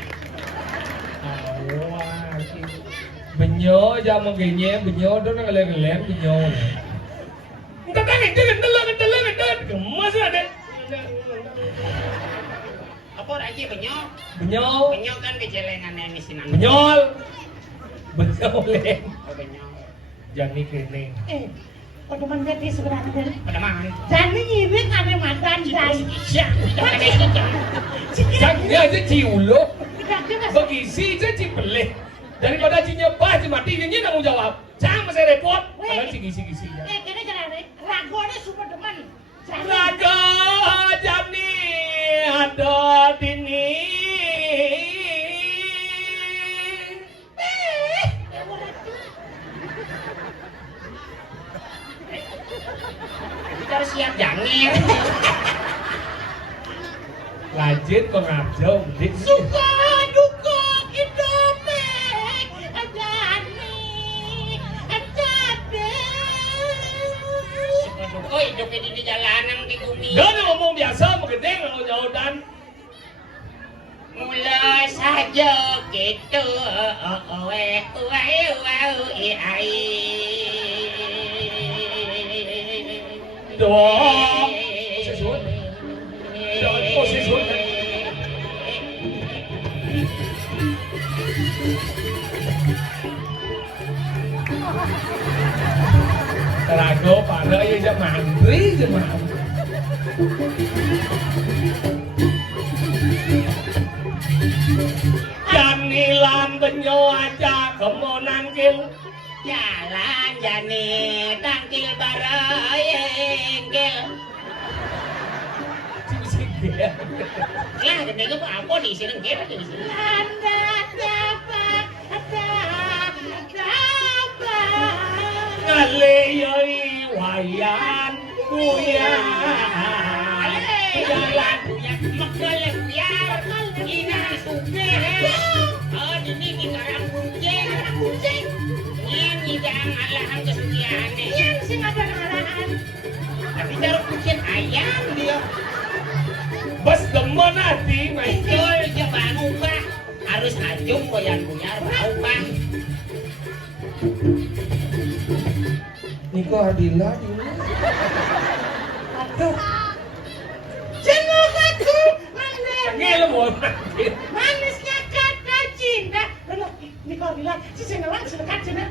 Benyo jamu genye benyo do nang leng benyo. Entar tangin jangan telan kemas ada. Apa lagi benyo? Benyo. Benyo kan kejelengan ini sinan. Benyol. Benyoleng. Oh benyo. Jani kene. Pedoman jadi sebenarnya. Pedoman. Jadi nyirik ada makan jadi. Jani aja ciulo. Tidak juga. Begisi aja cipeleh. Daripada cinyebah mati ini tanggung jawab. Jangan masih repot. Kalau cigi-cigi ya. Kene jangan ragone super demen. Raga Jani ada dini. Kita harus siap jangir. Lanjut pengabjau. Suka duka kidomek ajani ajade. Oh hidupnya di jalanan di bumi. Gak ngomong biasa, menggedeng ngomong-ngomong. Mula saja gitu. Doang. Sesuai. Sesuai. Terago pada ya jam mantri jemaah. Janilan benyo aja kemonangkil. Jalan jani tangkil barayengkel. Lah gede itu apa di sini gitu di sini. Anda dapat Ngaleyoi wayan kuyan. Jalan punya makanya biar ina suke. Oh ini kita orang kucing. Yang jangan alahan kesuciannya. yang sing ada arahan. Tapi taruh kucing ayam dia. Bos demen hati main. Betul jangan ubah. Harus ajung goyang buyar ubah. Niko Adila ini. Aduh. Jenuk aku Ngel mau mati. manisnya kata cinta. Loh, ini kau bilang si Senawan sedekat Cina.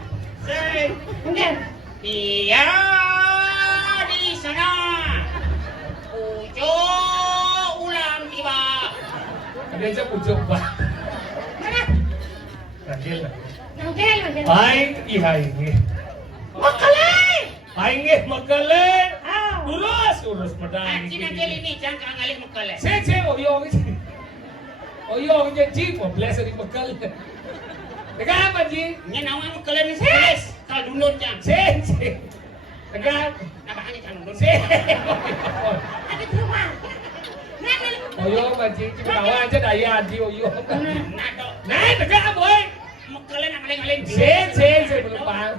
Enggak. Dia di sana. Ujo ulang tiba. Dia aja pucuk bah. Mana? Ragil. Nanggel, nanggel. Aing ini. Makalay! Aing makale. Ah. Urus medang. Cina gel ini jangan kangalin mukale. Se oyong ini. Oyong ini ji mo bless di makal. Tega apa ji? Nya nawan mukale ni ses. Kal dulun jang. Se. Tega. Nabahani kan dulun. Se. Ada di rumah. Mana? Oyong ji kita tawa aja daya ji oyong. Nado. Nah, tega boy. Mukale nak ngaling-ngaling. Se belum paham.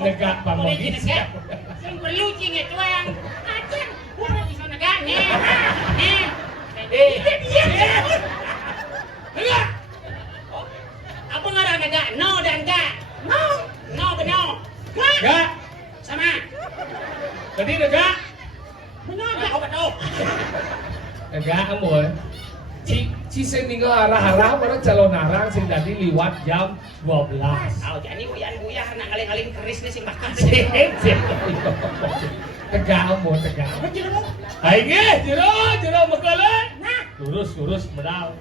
Negak pamogis. Sing perlu cing itu yang acan. Pura bisa negak nih. Dia. Negak. Apa ngarang negak? No dan gak. No benar. Gak. Sama. Tadi negak. Benar gak? Obat oh. Negak kamu. Ci sing ninggal arah-arah mana calon arang sing tadi liwat jam 12. Oh, jadi buyar nak ngaling-ngaling keris nih sing bakal. Tegak kamu, tegak. Aing jero makalan. Nah, Lurus medal.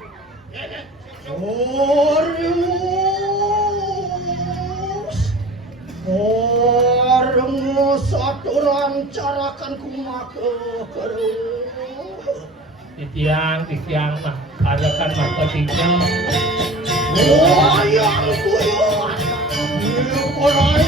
Orang satu rancarakan kumaha Tiang mah adakan maka tinggal. Wayang kuyon mulai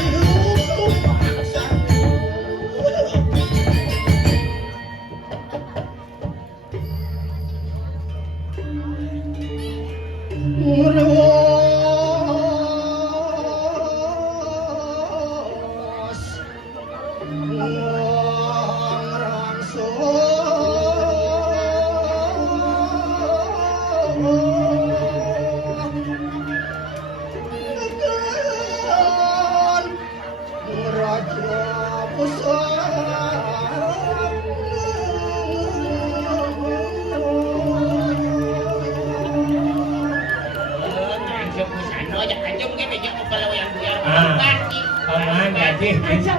Paman gaji. Aja.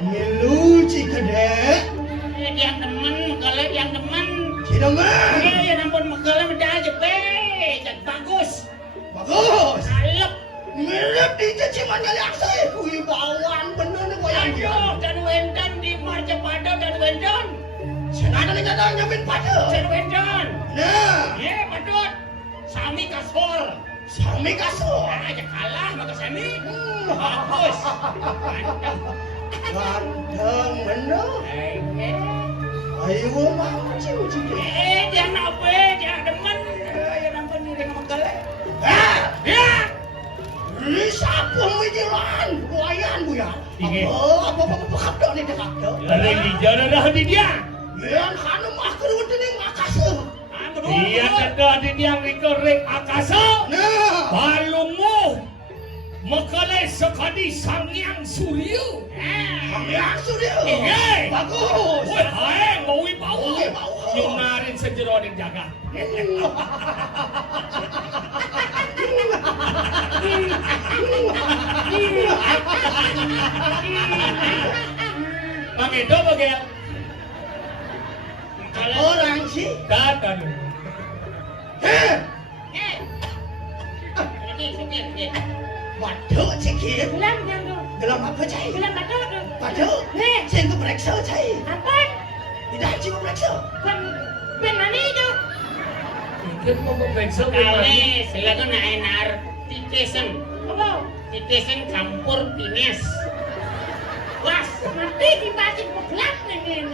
Milu cikadek, Yang demen, mekale yang demen. cidemen, Ya nampun mekale beda aja be, jadi bagus. bagus. Alep. Mirip di caciman kali aksai, wibawan bener nih wayang dia. Aduh, dan wendan di marja pada dan wendan. Senada nih kata nyamin pada. Dan wendan. Nah, Ya, padut. Sami kasor. sami kasur. Aja kalah maka sami. Bagus. Mantap. Ganteng bener. Ayo mau cium. Dia nak apa? Dia demen. Ya nampak ni dengan mekale. Ya, ini siapa mijilan? Wayan bu ya. Tinggi. Apa kapdok nih kapdok. Lalu di jalan dah di dia. Yan hanum akhir udah nih makasih. Dia ada di yang dikorek akasa. Nah, Balungmu. sekali Sangyang Surya. Sangyang Surya. Iya. Bagus. Woi, hae mau wibawa. Wibawa. Nyunarin sejero ning jagat. Pangedo bagel. Orang sih. Datang. Waduh, cekir. Gelam yang tu. Gelam apa cai? Gelam batuk tu. Waduh, Ni. saya ke periksa cai. Apa? Tidak cik periksa. Ben mana itu? Mungkin mau memeriksa Kali selalu nak enar titesen. Apa? Titesen campur pines. Was, mati di basi gelap ni.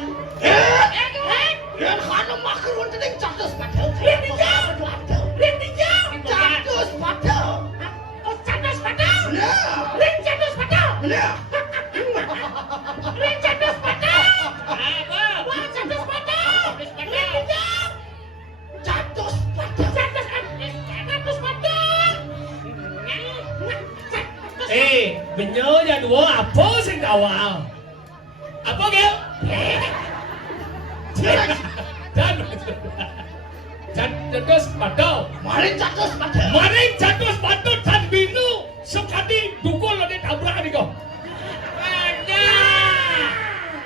Yang kana makar untuk yang catus waduh. Rin hijau. Waduh. Rin hijau. Catus waduh. Oh, catus batuk. Benar. Rin catus batuk. Benar. Rin catus batuk. Apa? Wah, catus batuk. Catus batuk. Rin hijau. Catus waduh. Catus batuk. benyo ya dua apa sing awal? Apa gel? Dan terus padau. Maring catus waduh. Maring catus patut dan binu sekali dukul ada tabrak ni kau. Ada.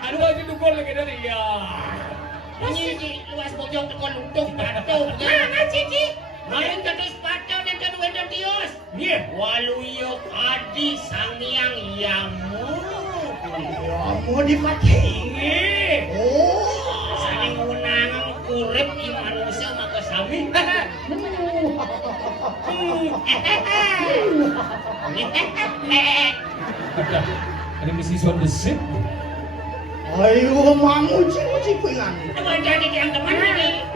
Aduh lagi dukul lagi dari ya. Ini luas bojong tekon untung batuk. Mana cici? Main terus patau dan kedua dan tios. Ni. Waluyo adi sangyang yamu. Ya mau dipakai. Ni. Oh. Saling unang urip yung manusia maka sami. Ada misi suara desip. Ayo mamu cik pengan. Coba jadi yang teman ini.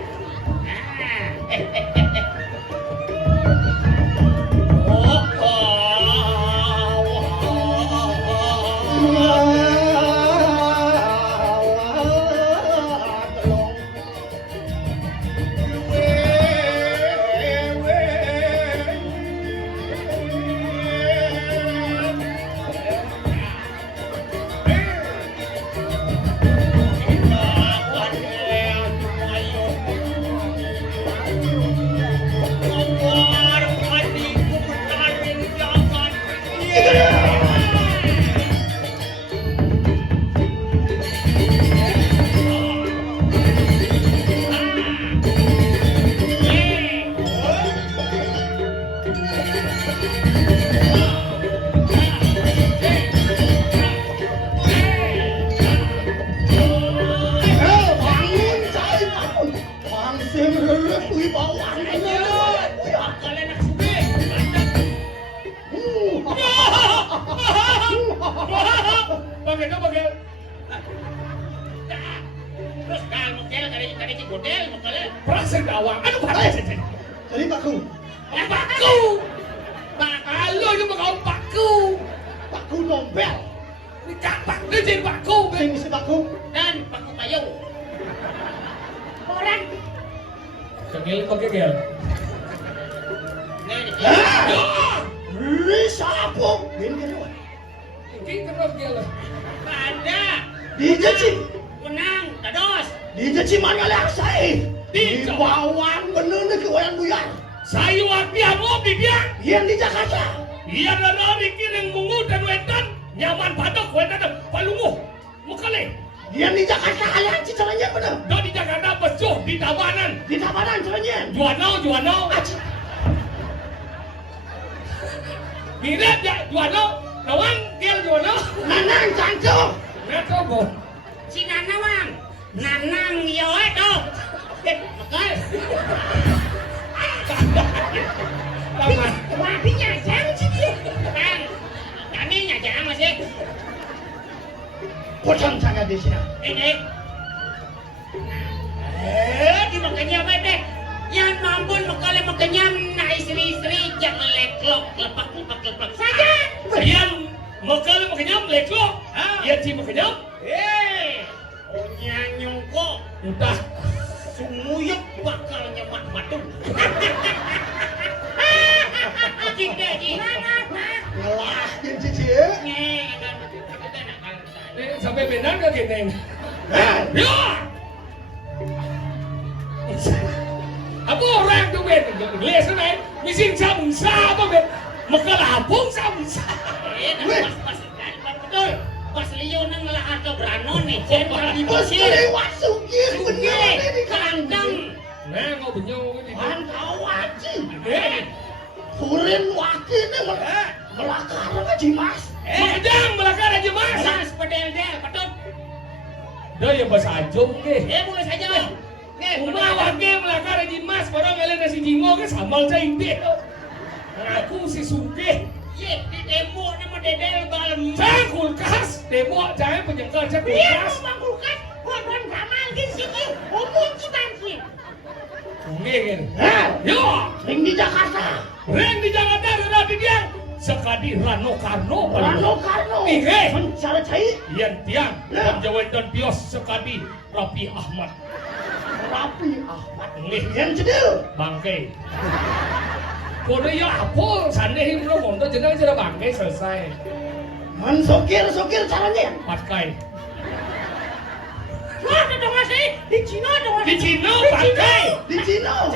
Sampai benar ke gini. Ya. Apa orang tu ben? Les ni, mesti samsa apa ben? Makalapong samsa. Pas betul. Pas Leo nang lahat ka branon ni Jenderal Bos Bibosir. kelewat sugih bener ini Kandang. Nah, ngau benyong ni. Antawaji. Eh, Kurin wakil ni melakar ngaji mas. makadang melakar aja mas. Mas pedel-del patut. Dah ya bahasa ajong ke. Boleh saja. Umawa ke melakar aja mas. Orang ngelen nasi jingo ke samal cai ide. Aku si suke. Ye, di demo nama dedel balem. Saya kulkas. Demo jangan penyengkal saya kulkas. Mangkulkan. Kodon gamal di sini. Umum cibanci. Unge kan. Yo. Ring di Jakarta. Reng di Jakarta sudah didiang. Sekadi Rano Karno. Rano Karno. Ihe. Mencari cai. Yang tiang. Penjawat dan bios sekadi Rapi Ahmad. Rapi Ahmad. Nggih. Yang cedil. Bangke. Kono ya apa? Saneh lo monto jeneng jera bangke selesai. Mensokir caranya. Patkai. Wah, ada masih di Cina dong. Di Cina bangke. Di Cina.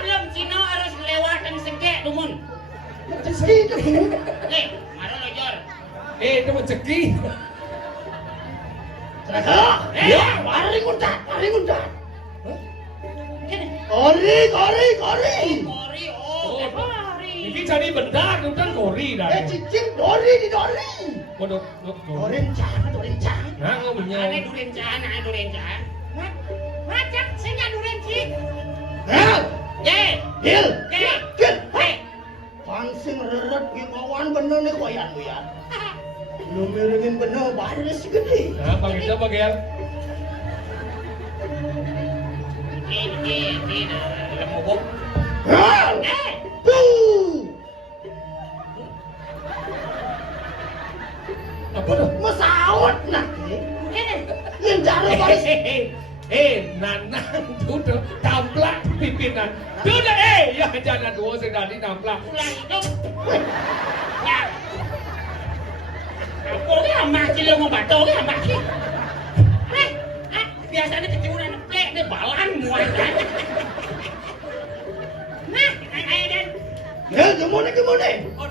Belum Cina harus lewatan sengkek dumun. Rezeki itu. Maro lojor. Itu rezeki. Seragam. Ya. Mari muntat. Kori. Kori, Ini jadi benda bukan kori dah. Cicing Dori. Waduh, Dorencang. nah ngau benyong. Ane durencan. Macam senya durenci. Gil. Hei. Pangsing reret gimawan bener nih koyan. Lu miringin bener baru si gede. Nah, bang kita bagian. Ini lemubuk. Apa dah? Masaut nak. Yang jaro baris. Nanang duduk tamplak pimpinan. Duduk ya jangan dua sedang di tamplak. Pulang hidup. Ya. Aku ni amak cila mau batu ni amak. Biasanya kecuran plek dia balan muat kan. Nah, ayo dan. Ya, gimana?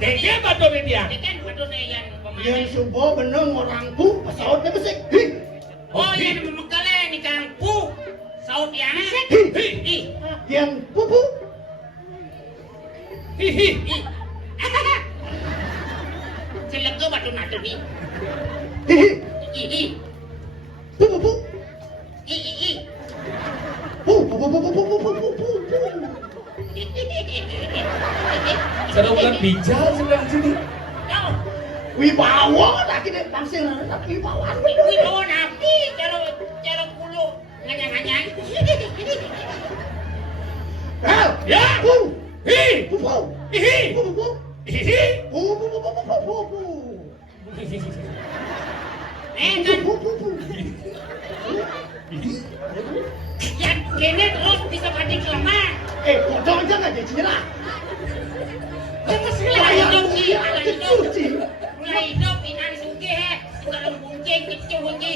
Dia batu dia. Dia kan batu ni yang Yang subuh bener ngorangku pesawatnya besik. Oh, yang memekale ni kang pu. Saud yang Yang pupu. Hihi. Sila ko batu nato ni. Hihi. Pupu. Pupu. Sarap bulan bijal sebelah sini. Wibawa lagi deh pangsing reret wibawa bener. Wibawa nabi cara kulo nganyang-nganyang. Ya. Hi. Pupu. Hihi. Pupu. Hihi. Pupu. Kan yang kene terus bisa padik lama. Kodok aja nggak jadi cerah. Mulai hidup inan suge kalau mungkin kecil lagi.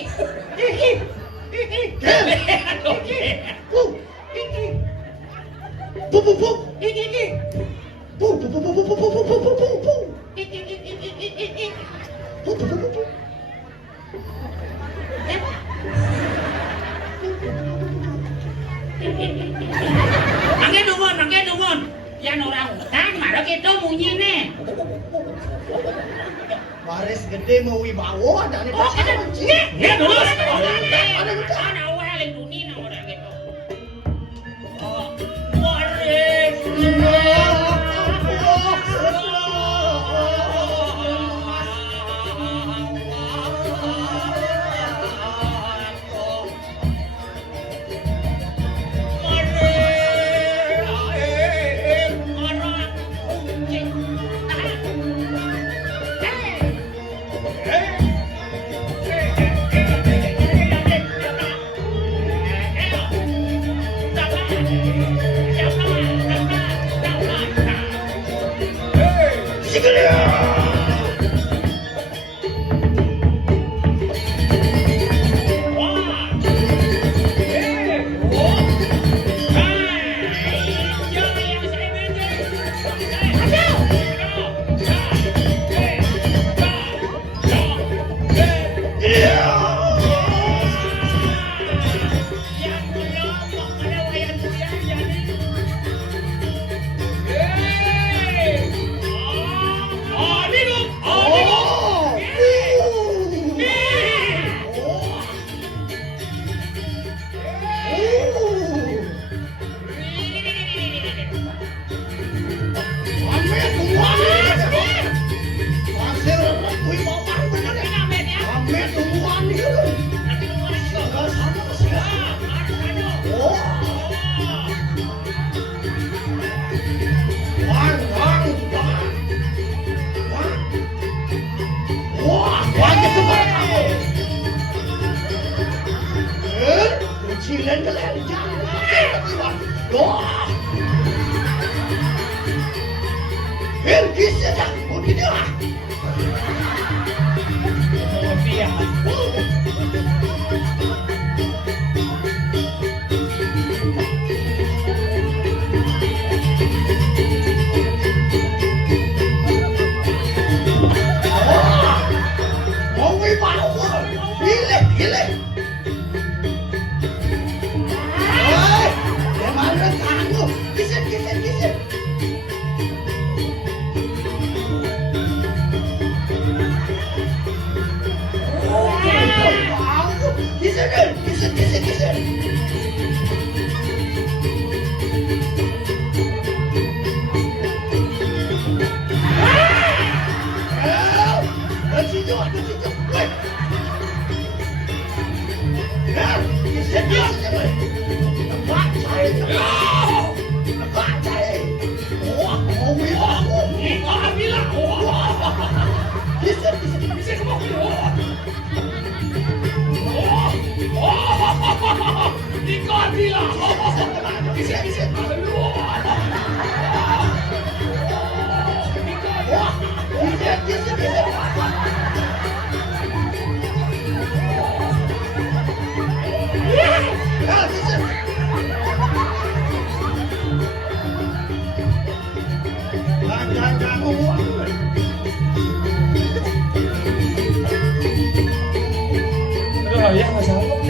Mangke numun. Yang orang hutan marah kita munyi nih. Baris gede mau wibawa ada nih. Oh, ada nih. Ya, terus. Ada awal yang dunia nang orang gitu. Oh, waris. Gelen-gelen jangan. Wah. Herkese dah begini lah. Oh, dia. Mau bau. Gile. Oi, mana kamu? Kisit. Kisit. Kecil. Woi. Ya, kisit. Baca. Wah, mau bau. Ah, bilang. Kisit. Bisa ke bawah. Ikut bilang. Kisit. Wah, kisit. Ya, kisit. Jangan ngomong. Aduh, ya masalah.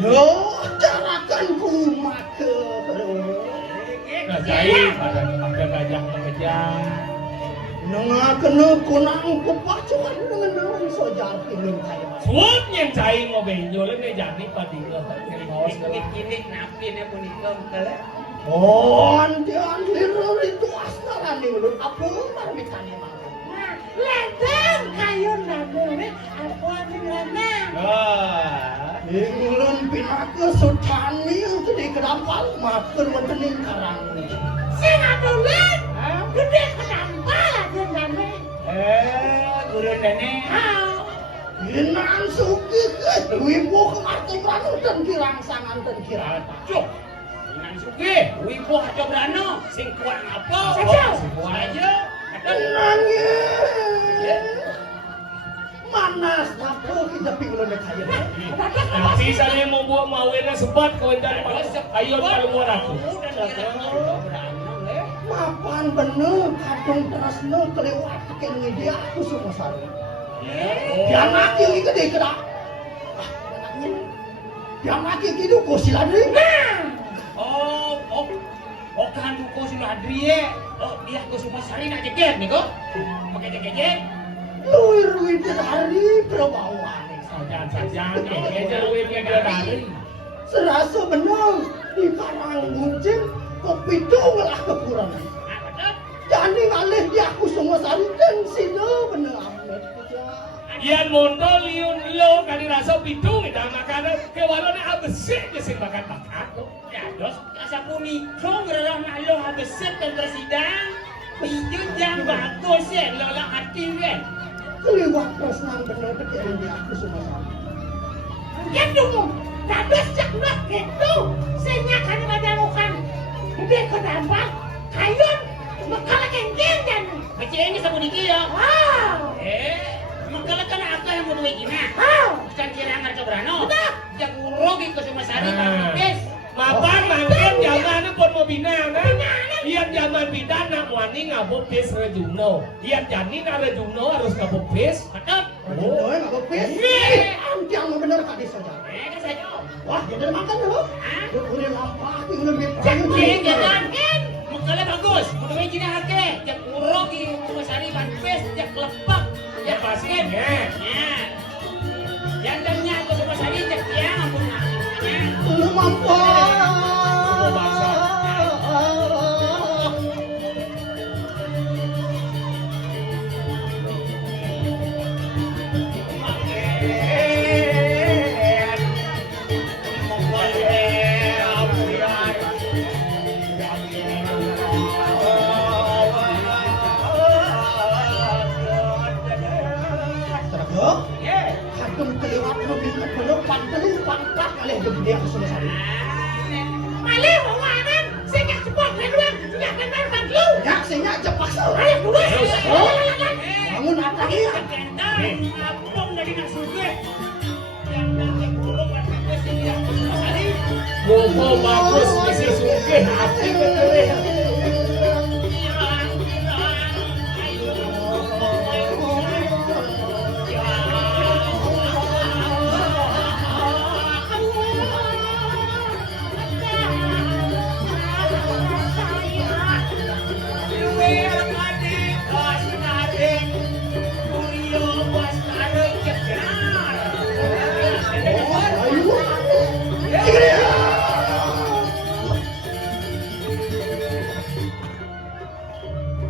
Yo, carakan kumat ke. Nah, saya pada gajah mengejar. Nengah kena kunang kepacuan dengan sojar pilih kaya. Suot yang saya mau benjol ini jadi padi lah. Kini napinnya pun ikut kele. Oh, antian liru itu asnaran nih udah apa marmitan ini mah. Ledeng kayun ladeng apa ladeng. Ingulun pinake sutani gede kedampal makan wontening karang. Sing adolen. Gede kedampal ladeng dane. Guru dane. Inan suki ke wibu kemartu branu dan kirang sangan dan kirang. Cuk. Inan suki, wibu aja brano, sing kuat apa? Kuat aja. Nangis. Manas napo kita pingulun kaya. Nanti saya mau buat mawena sebat kau dan ayo keluar aku. Mapan bener kadung terasno kelewat ken dia aku semua sari. Dia nak yang gede kedak. Dia nak gitu ko sila ni. Oh kan ko sila Adrie. Oh dia ko semua sari nak jaket ni ko. Pakai jaket. Luir dari perbawahan. Jangan kejar luir dari. Serasa bener di karang guncing kopi tu ngelah kekurangan. Jadi ngalih di aku semua sari dan sini bener amat. Ian montol liun lo kali rasa pitung kita makanan kewalannya abesek sih makan aku. Ya dos asapuni kong rarah nak lo habesek dan tersidang. Itu jam bagus ya lo lah hati kan. Kelewat perasaan bener kejadian di aku semua sari. Ya dulu, dados cek nak gitu. Senyak kan madamukan. Gede kedampal kayun makala kengen dan. Baca ini sabun iki ya. Wow. Makala kan aku yang mau duit ini. Bukan kirangan sobrano. Betul. Yang urogi ke semua sari. Bes. Mapan mangken jamannya pun mau binang kan. Nah, Iyan zaman pidana muani ngabopis rejuno. Iyan janina rejuno harus ngabopis. Betul. Oh, enggak bopis. Nih. Yang bener kali saja. Kan saya jawab. Wah, jadi makan loh. Lu udah lampak, udah Jangan, jangan. Mukanya bagus. Mukanya gini hati. Jak urok di rumah sari banpes. Jak lepak. Jak Pasien basket. ya. Ya. Jandangnya ke rumah sari. Jak tiang. Ampun. Lu mampu. Terus, hakim kelewat mobil penuh pantelin pangkat kali hidup dia ke sana sari. Malih wawanan, saya nggak cepat kedua, tidak kenal kan lu. Ya, saya aja paksa. Ayo dulu. Bangun apa dia? Abang dari nak suge. Yang nanti urok banpes. Yang ke rumah sari. Bobo bagus misi sugih hati betul. Ayo.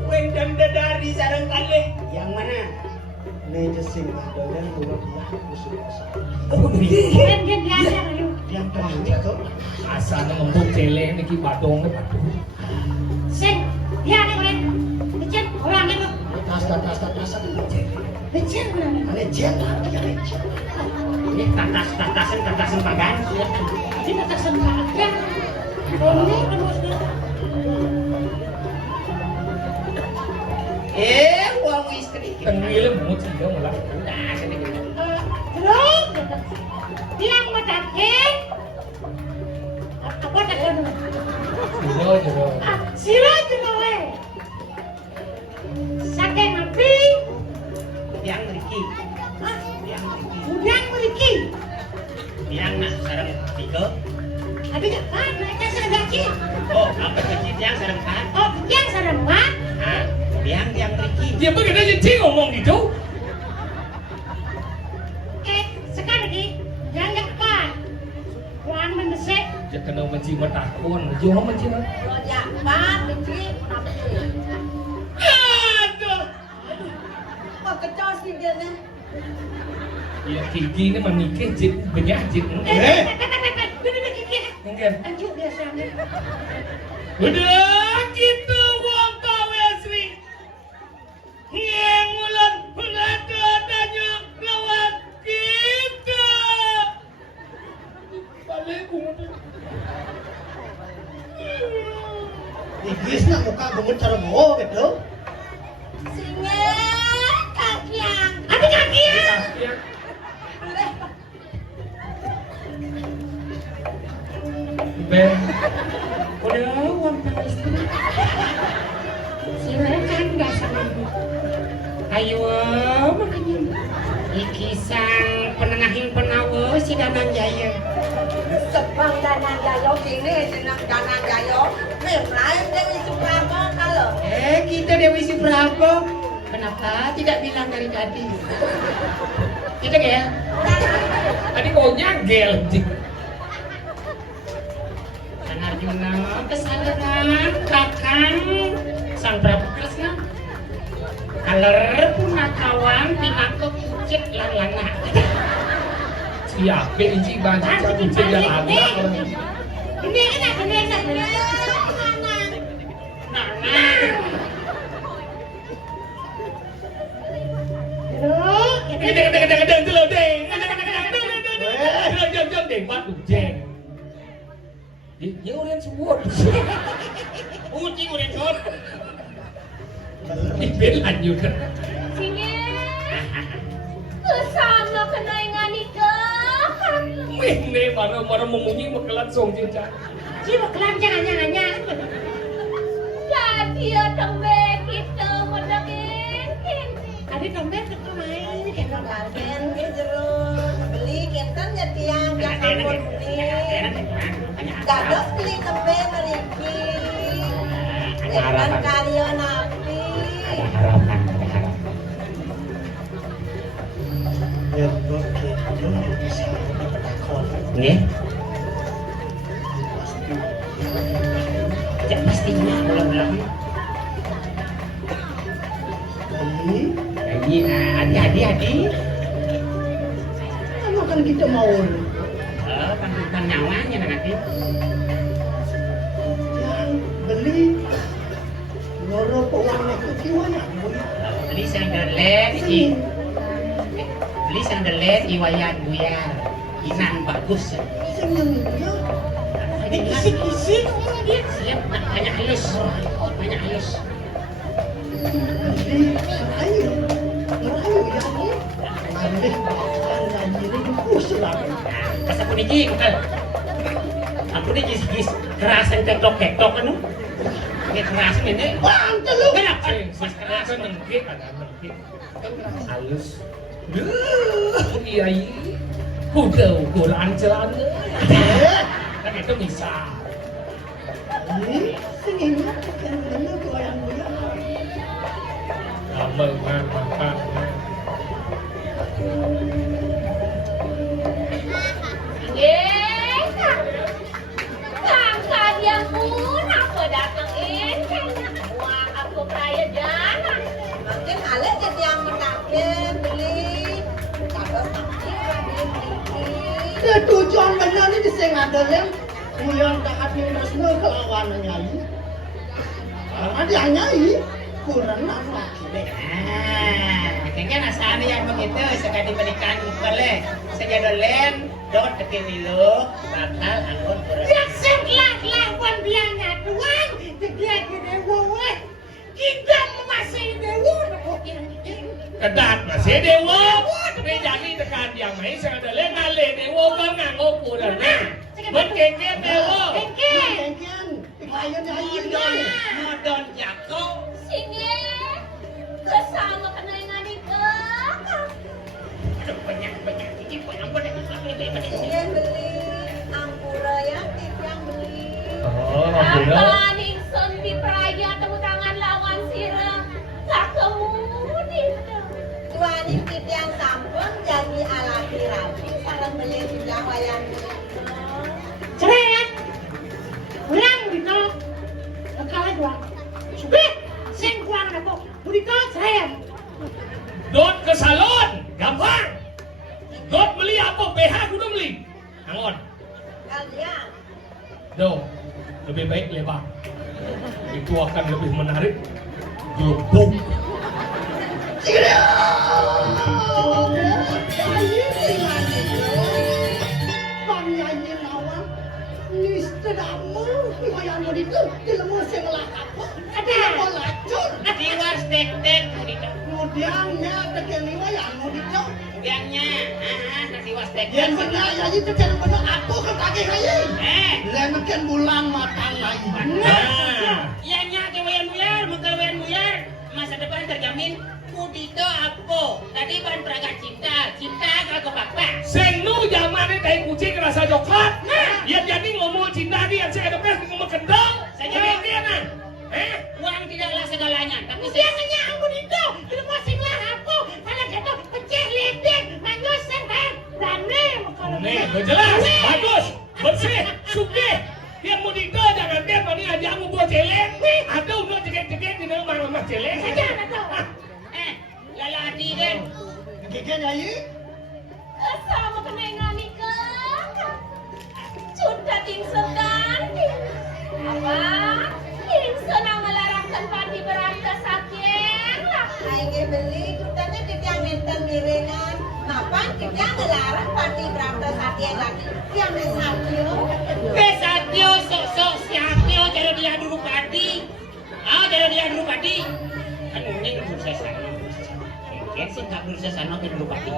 Wendang dadari sarang kalih. Yang mana? Meja sing ada dan buat dia musuh besar. Dia biasa lu. Yang terakhir tuh. Asal ngembuk celeng niki badongnya padu. Sing, dia nih orang. Licin, orang itu. Tas itu. Licin orang. Ada jet lagi ya jet. Ini tatasan pagan. Dia tak sembahyang. Ini terus dia. Uang istri. Tengil mau ciga malah. Nah, sedikit. Terus, dia mendakin. Apa tak ada? Jero. Sila jenawe. Saking api. Yang Riki. Ah, Yang Riki. udang meriki. Yang nak sarang tiga. Abi tak kan, mereka sedaki. Oh, apa kecil yang sarang kan? Oh, yang serempak. Ah, yang Riki. Dia bagaimana jadi ngomong gitu? Sekarang lagi, yang depan. Kurang mendesek. Dia kena menjimat akun, jangan menjimat. Rojak ban, benci, nabi. Aduh. Kok kecil sih dia nih? Ya gigi ini menikah jit banyak jit. Mungkin. Anjuk biasanya. Udah gitu uang Wesri. Yang ulan adanya lawan kita. Balik Igis nak muka gemuk cara mau gitu. Singe, kakiang. Abi kakiang. Ya. Ben. Udah, uang tak istri. Silakan nggak sama ibu. Ayo, Makanya. iki sang penengahing penawa si Danang Jaya. Sepang Danang Jaya kini jeneng Danang Jaya. Yang lain Dewi Suprabo kalau. Kita Dewi Suprabo. Kenapa tidak bilang dari tadi? Kita ya? Tadi kau nyagel. Sang Arjuna kesalahan kakang Sang Prabu Kresna. Kaler punakawan pinangko kucit lan lana. Siapa ini baju cabut yang ada? Ini enak, ini enak. Nana. Aduh, Kadang-kadang dulu deng. Jam deng batu jeng. Dia orang semua. Uci udah jod. Ibel lanjut. Singe. Kesana kena ingan nikah. Mene marah-marah memunyi mekelat song cinta. Si bakalan jangan-jangannya. Iya tembe kita mendakin. Ada dompet ke main ini kan Lagen ke jeruk beli kenten jadi yang sampun beli. Dados beli tembe meriki. Jangan karya nabi. ada harapan. Ya oke, itu bisa dipetakon. Nggih. Ya pastinya kalau bilang Ini hadi. apa kan kita mau Pantutan nyawanya nanti. yang beli loro pewarna ketiwanya. Beli sandalet beli sandalet iwayan buyar. Inang bagus. Senengnya Ada kisi-kisi dia siap banyak halus. beli merayu ya ini. Alih kan ini kuslah. Pas aku niki aku niki gis kerasan ketok anu. Ini kerasan ini. Bang telu. Kenapa? Mas kerasan mengkit ada mengkit. Halus. Iya. Udah ukuran celana. Kan itu bisa. Ini senengnya kan bener goyang goyang. Lama makan. Kakak yang pun aku datengin. Wah aku peraya jana. Makin alih jadi yang menakin beli. Dados nabi beli. Dia tujuan benar ni di sing ada lem mulian takat ni resmi kelawan nyai. Karena dia nyai kurang nama. Kayaknya nasaan yang begitu sekali diberikan boleh saja dolen dot ketilu bakal angkut Ya setelah lawan biangnya tuang. Dia gede wawah. Kita memasih dewa. Kedat masih dewa. Tapi jadi tekan yang main sangat ada ngale dewa kan nganggo ukuran. Mengkengken dewa. Kengken, klien nyai dia. modon jatuh Sini kesama kenangan itu. aduh banyak dikit banyak Ingin beli ampura ya tip yang beli. Oh, Apa Ningson di peraya temu tangan lawan sirah. Tak kemudian. Dua tip yang sampun jadi alaki rapi. Kalau beli sudah wayang beli. Ceret. Ulang dito. Kalah dua. Sudah. Sing kuang na po. Dito ceret. Dot ke salon, gampang. Dot beli apa? BH kudu beli. Angon. Kalian Do, lebih baik lebar. Itu akan lebih menarik. Gelembung. Bang nyanyi lawan ni sedama wayang itu di lemah sing lakap. Ada lacur. diwas tek Kemudiannya tekeni wayang itu. biangnya diwas tek Yang benar ya itu kan benar aku ke kaki kaya. Lemekan bulan matang lagi. Nah, ianya kewayan buyar masa depan terjamin Kudito apa tadi ban peragat cinta kagak bapak sing nu zamane tai kucing rasa coklat. Ya jadi ngomong cinta dia saya ada pes ngomong kendang. Saya Jadi dia nah. uang tidaklah segalanya tapi Dia nanya aku dito. Itu masih lah aku. Kalau gitu pecah ledek. Mangus sen. Berani. Nih, jelas, bagus, bersih, sugih. Yang mau dito jangan dia tadi aja mau buat celeng. Ada udah cekek-cekek di dalam mama celeng. Saja ada tahu. lalati kan Keke nyanyi. Sama kenangan nikah. Sudah Ningson ganti. Apa? Ningson yang melarangkan Pati berangkat sakit lah. ingin beli tutanya tip yang enten miringan. Mapan tip yang ngelarang party berangkat satya lagi. Yang nesatyo. Satyo sok siapyo jadi dia dulu padi kan ini berusaha sana kan sih tak berusaha sana ke dulu padi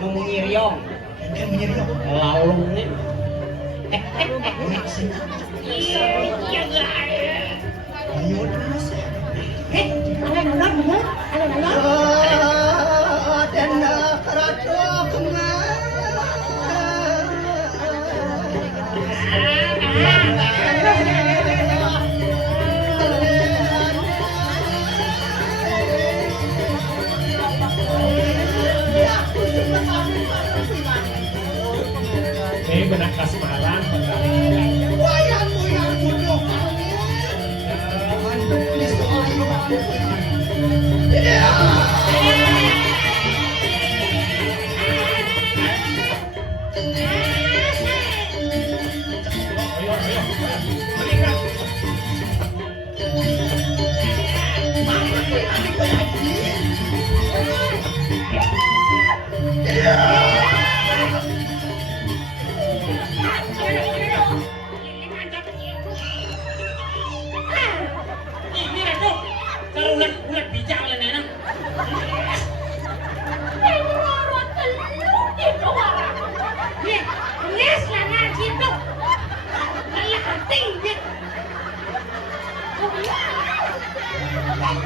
mau mengiriong Keke menyeriok. lalu nih iya lah Ayo terus. Ini lah tuh, kalau ulat bijak lah nenek.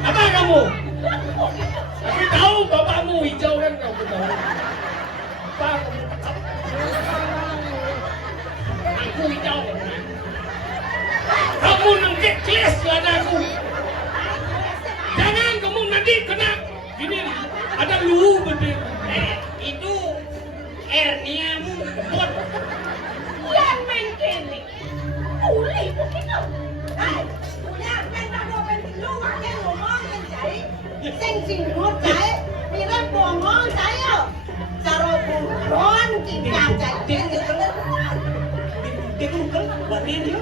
Apa kamu? Aku tahu bapakmu hijau kan kamu tahu. Apa kamu? Aku hijau. Kamu nangkep kelas ladaku. Jangan kamu nanti kena gini ada lu betul. Itu herniamu bot. Yang main kene. Uli begitu. Hai, punya pengen lu pakai ngomong yang jai. Sing singut jai, mira ngomong saya. Cara buron kita jai. Dia bukan batin dia.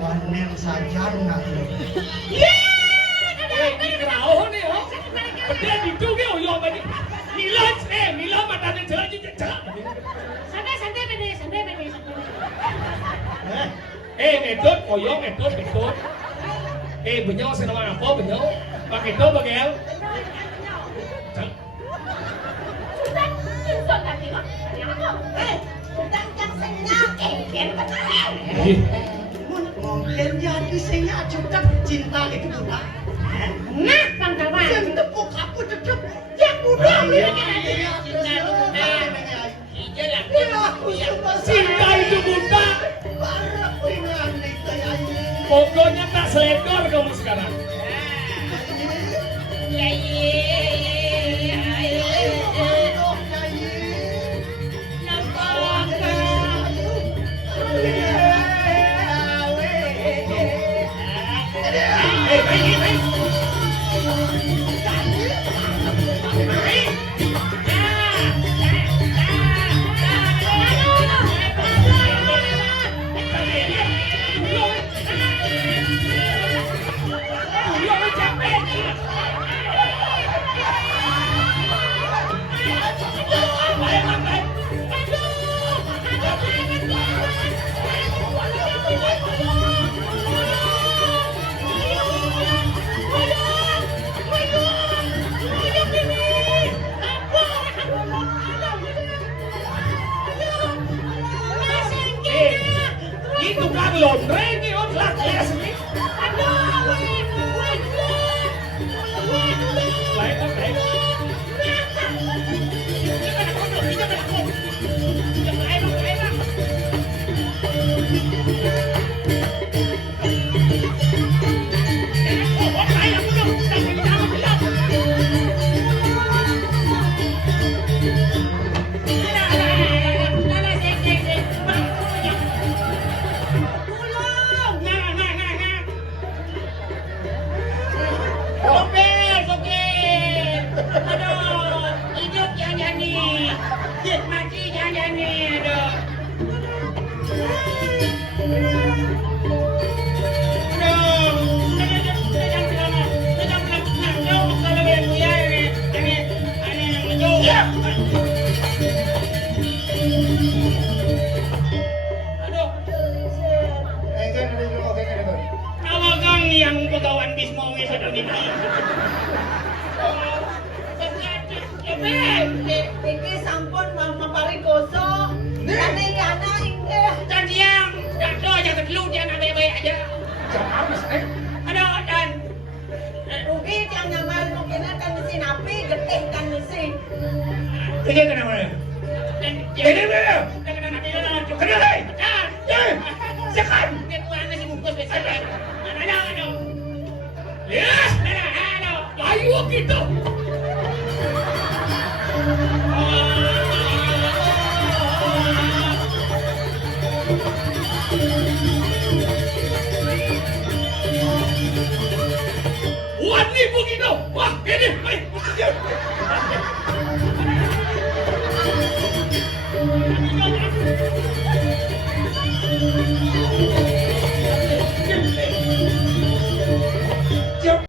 Panen saja nak. Ini kerauh nih, oh. Benda itu ke oh yo bani. Mila mata dia jalan je jalan. Santai bede. Ngetut, koyong ngetut. Benyau senama apa benyau? Pakai itu bagel. Sudah, insok tadi kok. Udang yang senyap, Ken betul. Mungkin jadi saya juga cinta itu bukan. Nah, Bang Kawan. Saya tepuk aku tetap. Yang muda Iya, Hijau lah. aku suka Cinta itu buta. Para pengen saya ini. Pokoknya tak selekor kamu sekarang. Itu kan londre ini on kelas ini. Lain apa? Yang pegawai bis mau sudah mimpi. Iki sampun mempari koso. Kane yana inggih. Dan yang jangan terlalu jangan baik-baik aja. Aduh dan Rugi yang nyaman mungkin kan mesin api, getih kan mesin. ini kenapa? Ini mana? Kenapa? Sekarang dia kurang nasi bungkus besar. Aduh. Yes, aduh. Ayo gitu. Wani Thank you.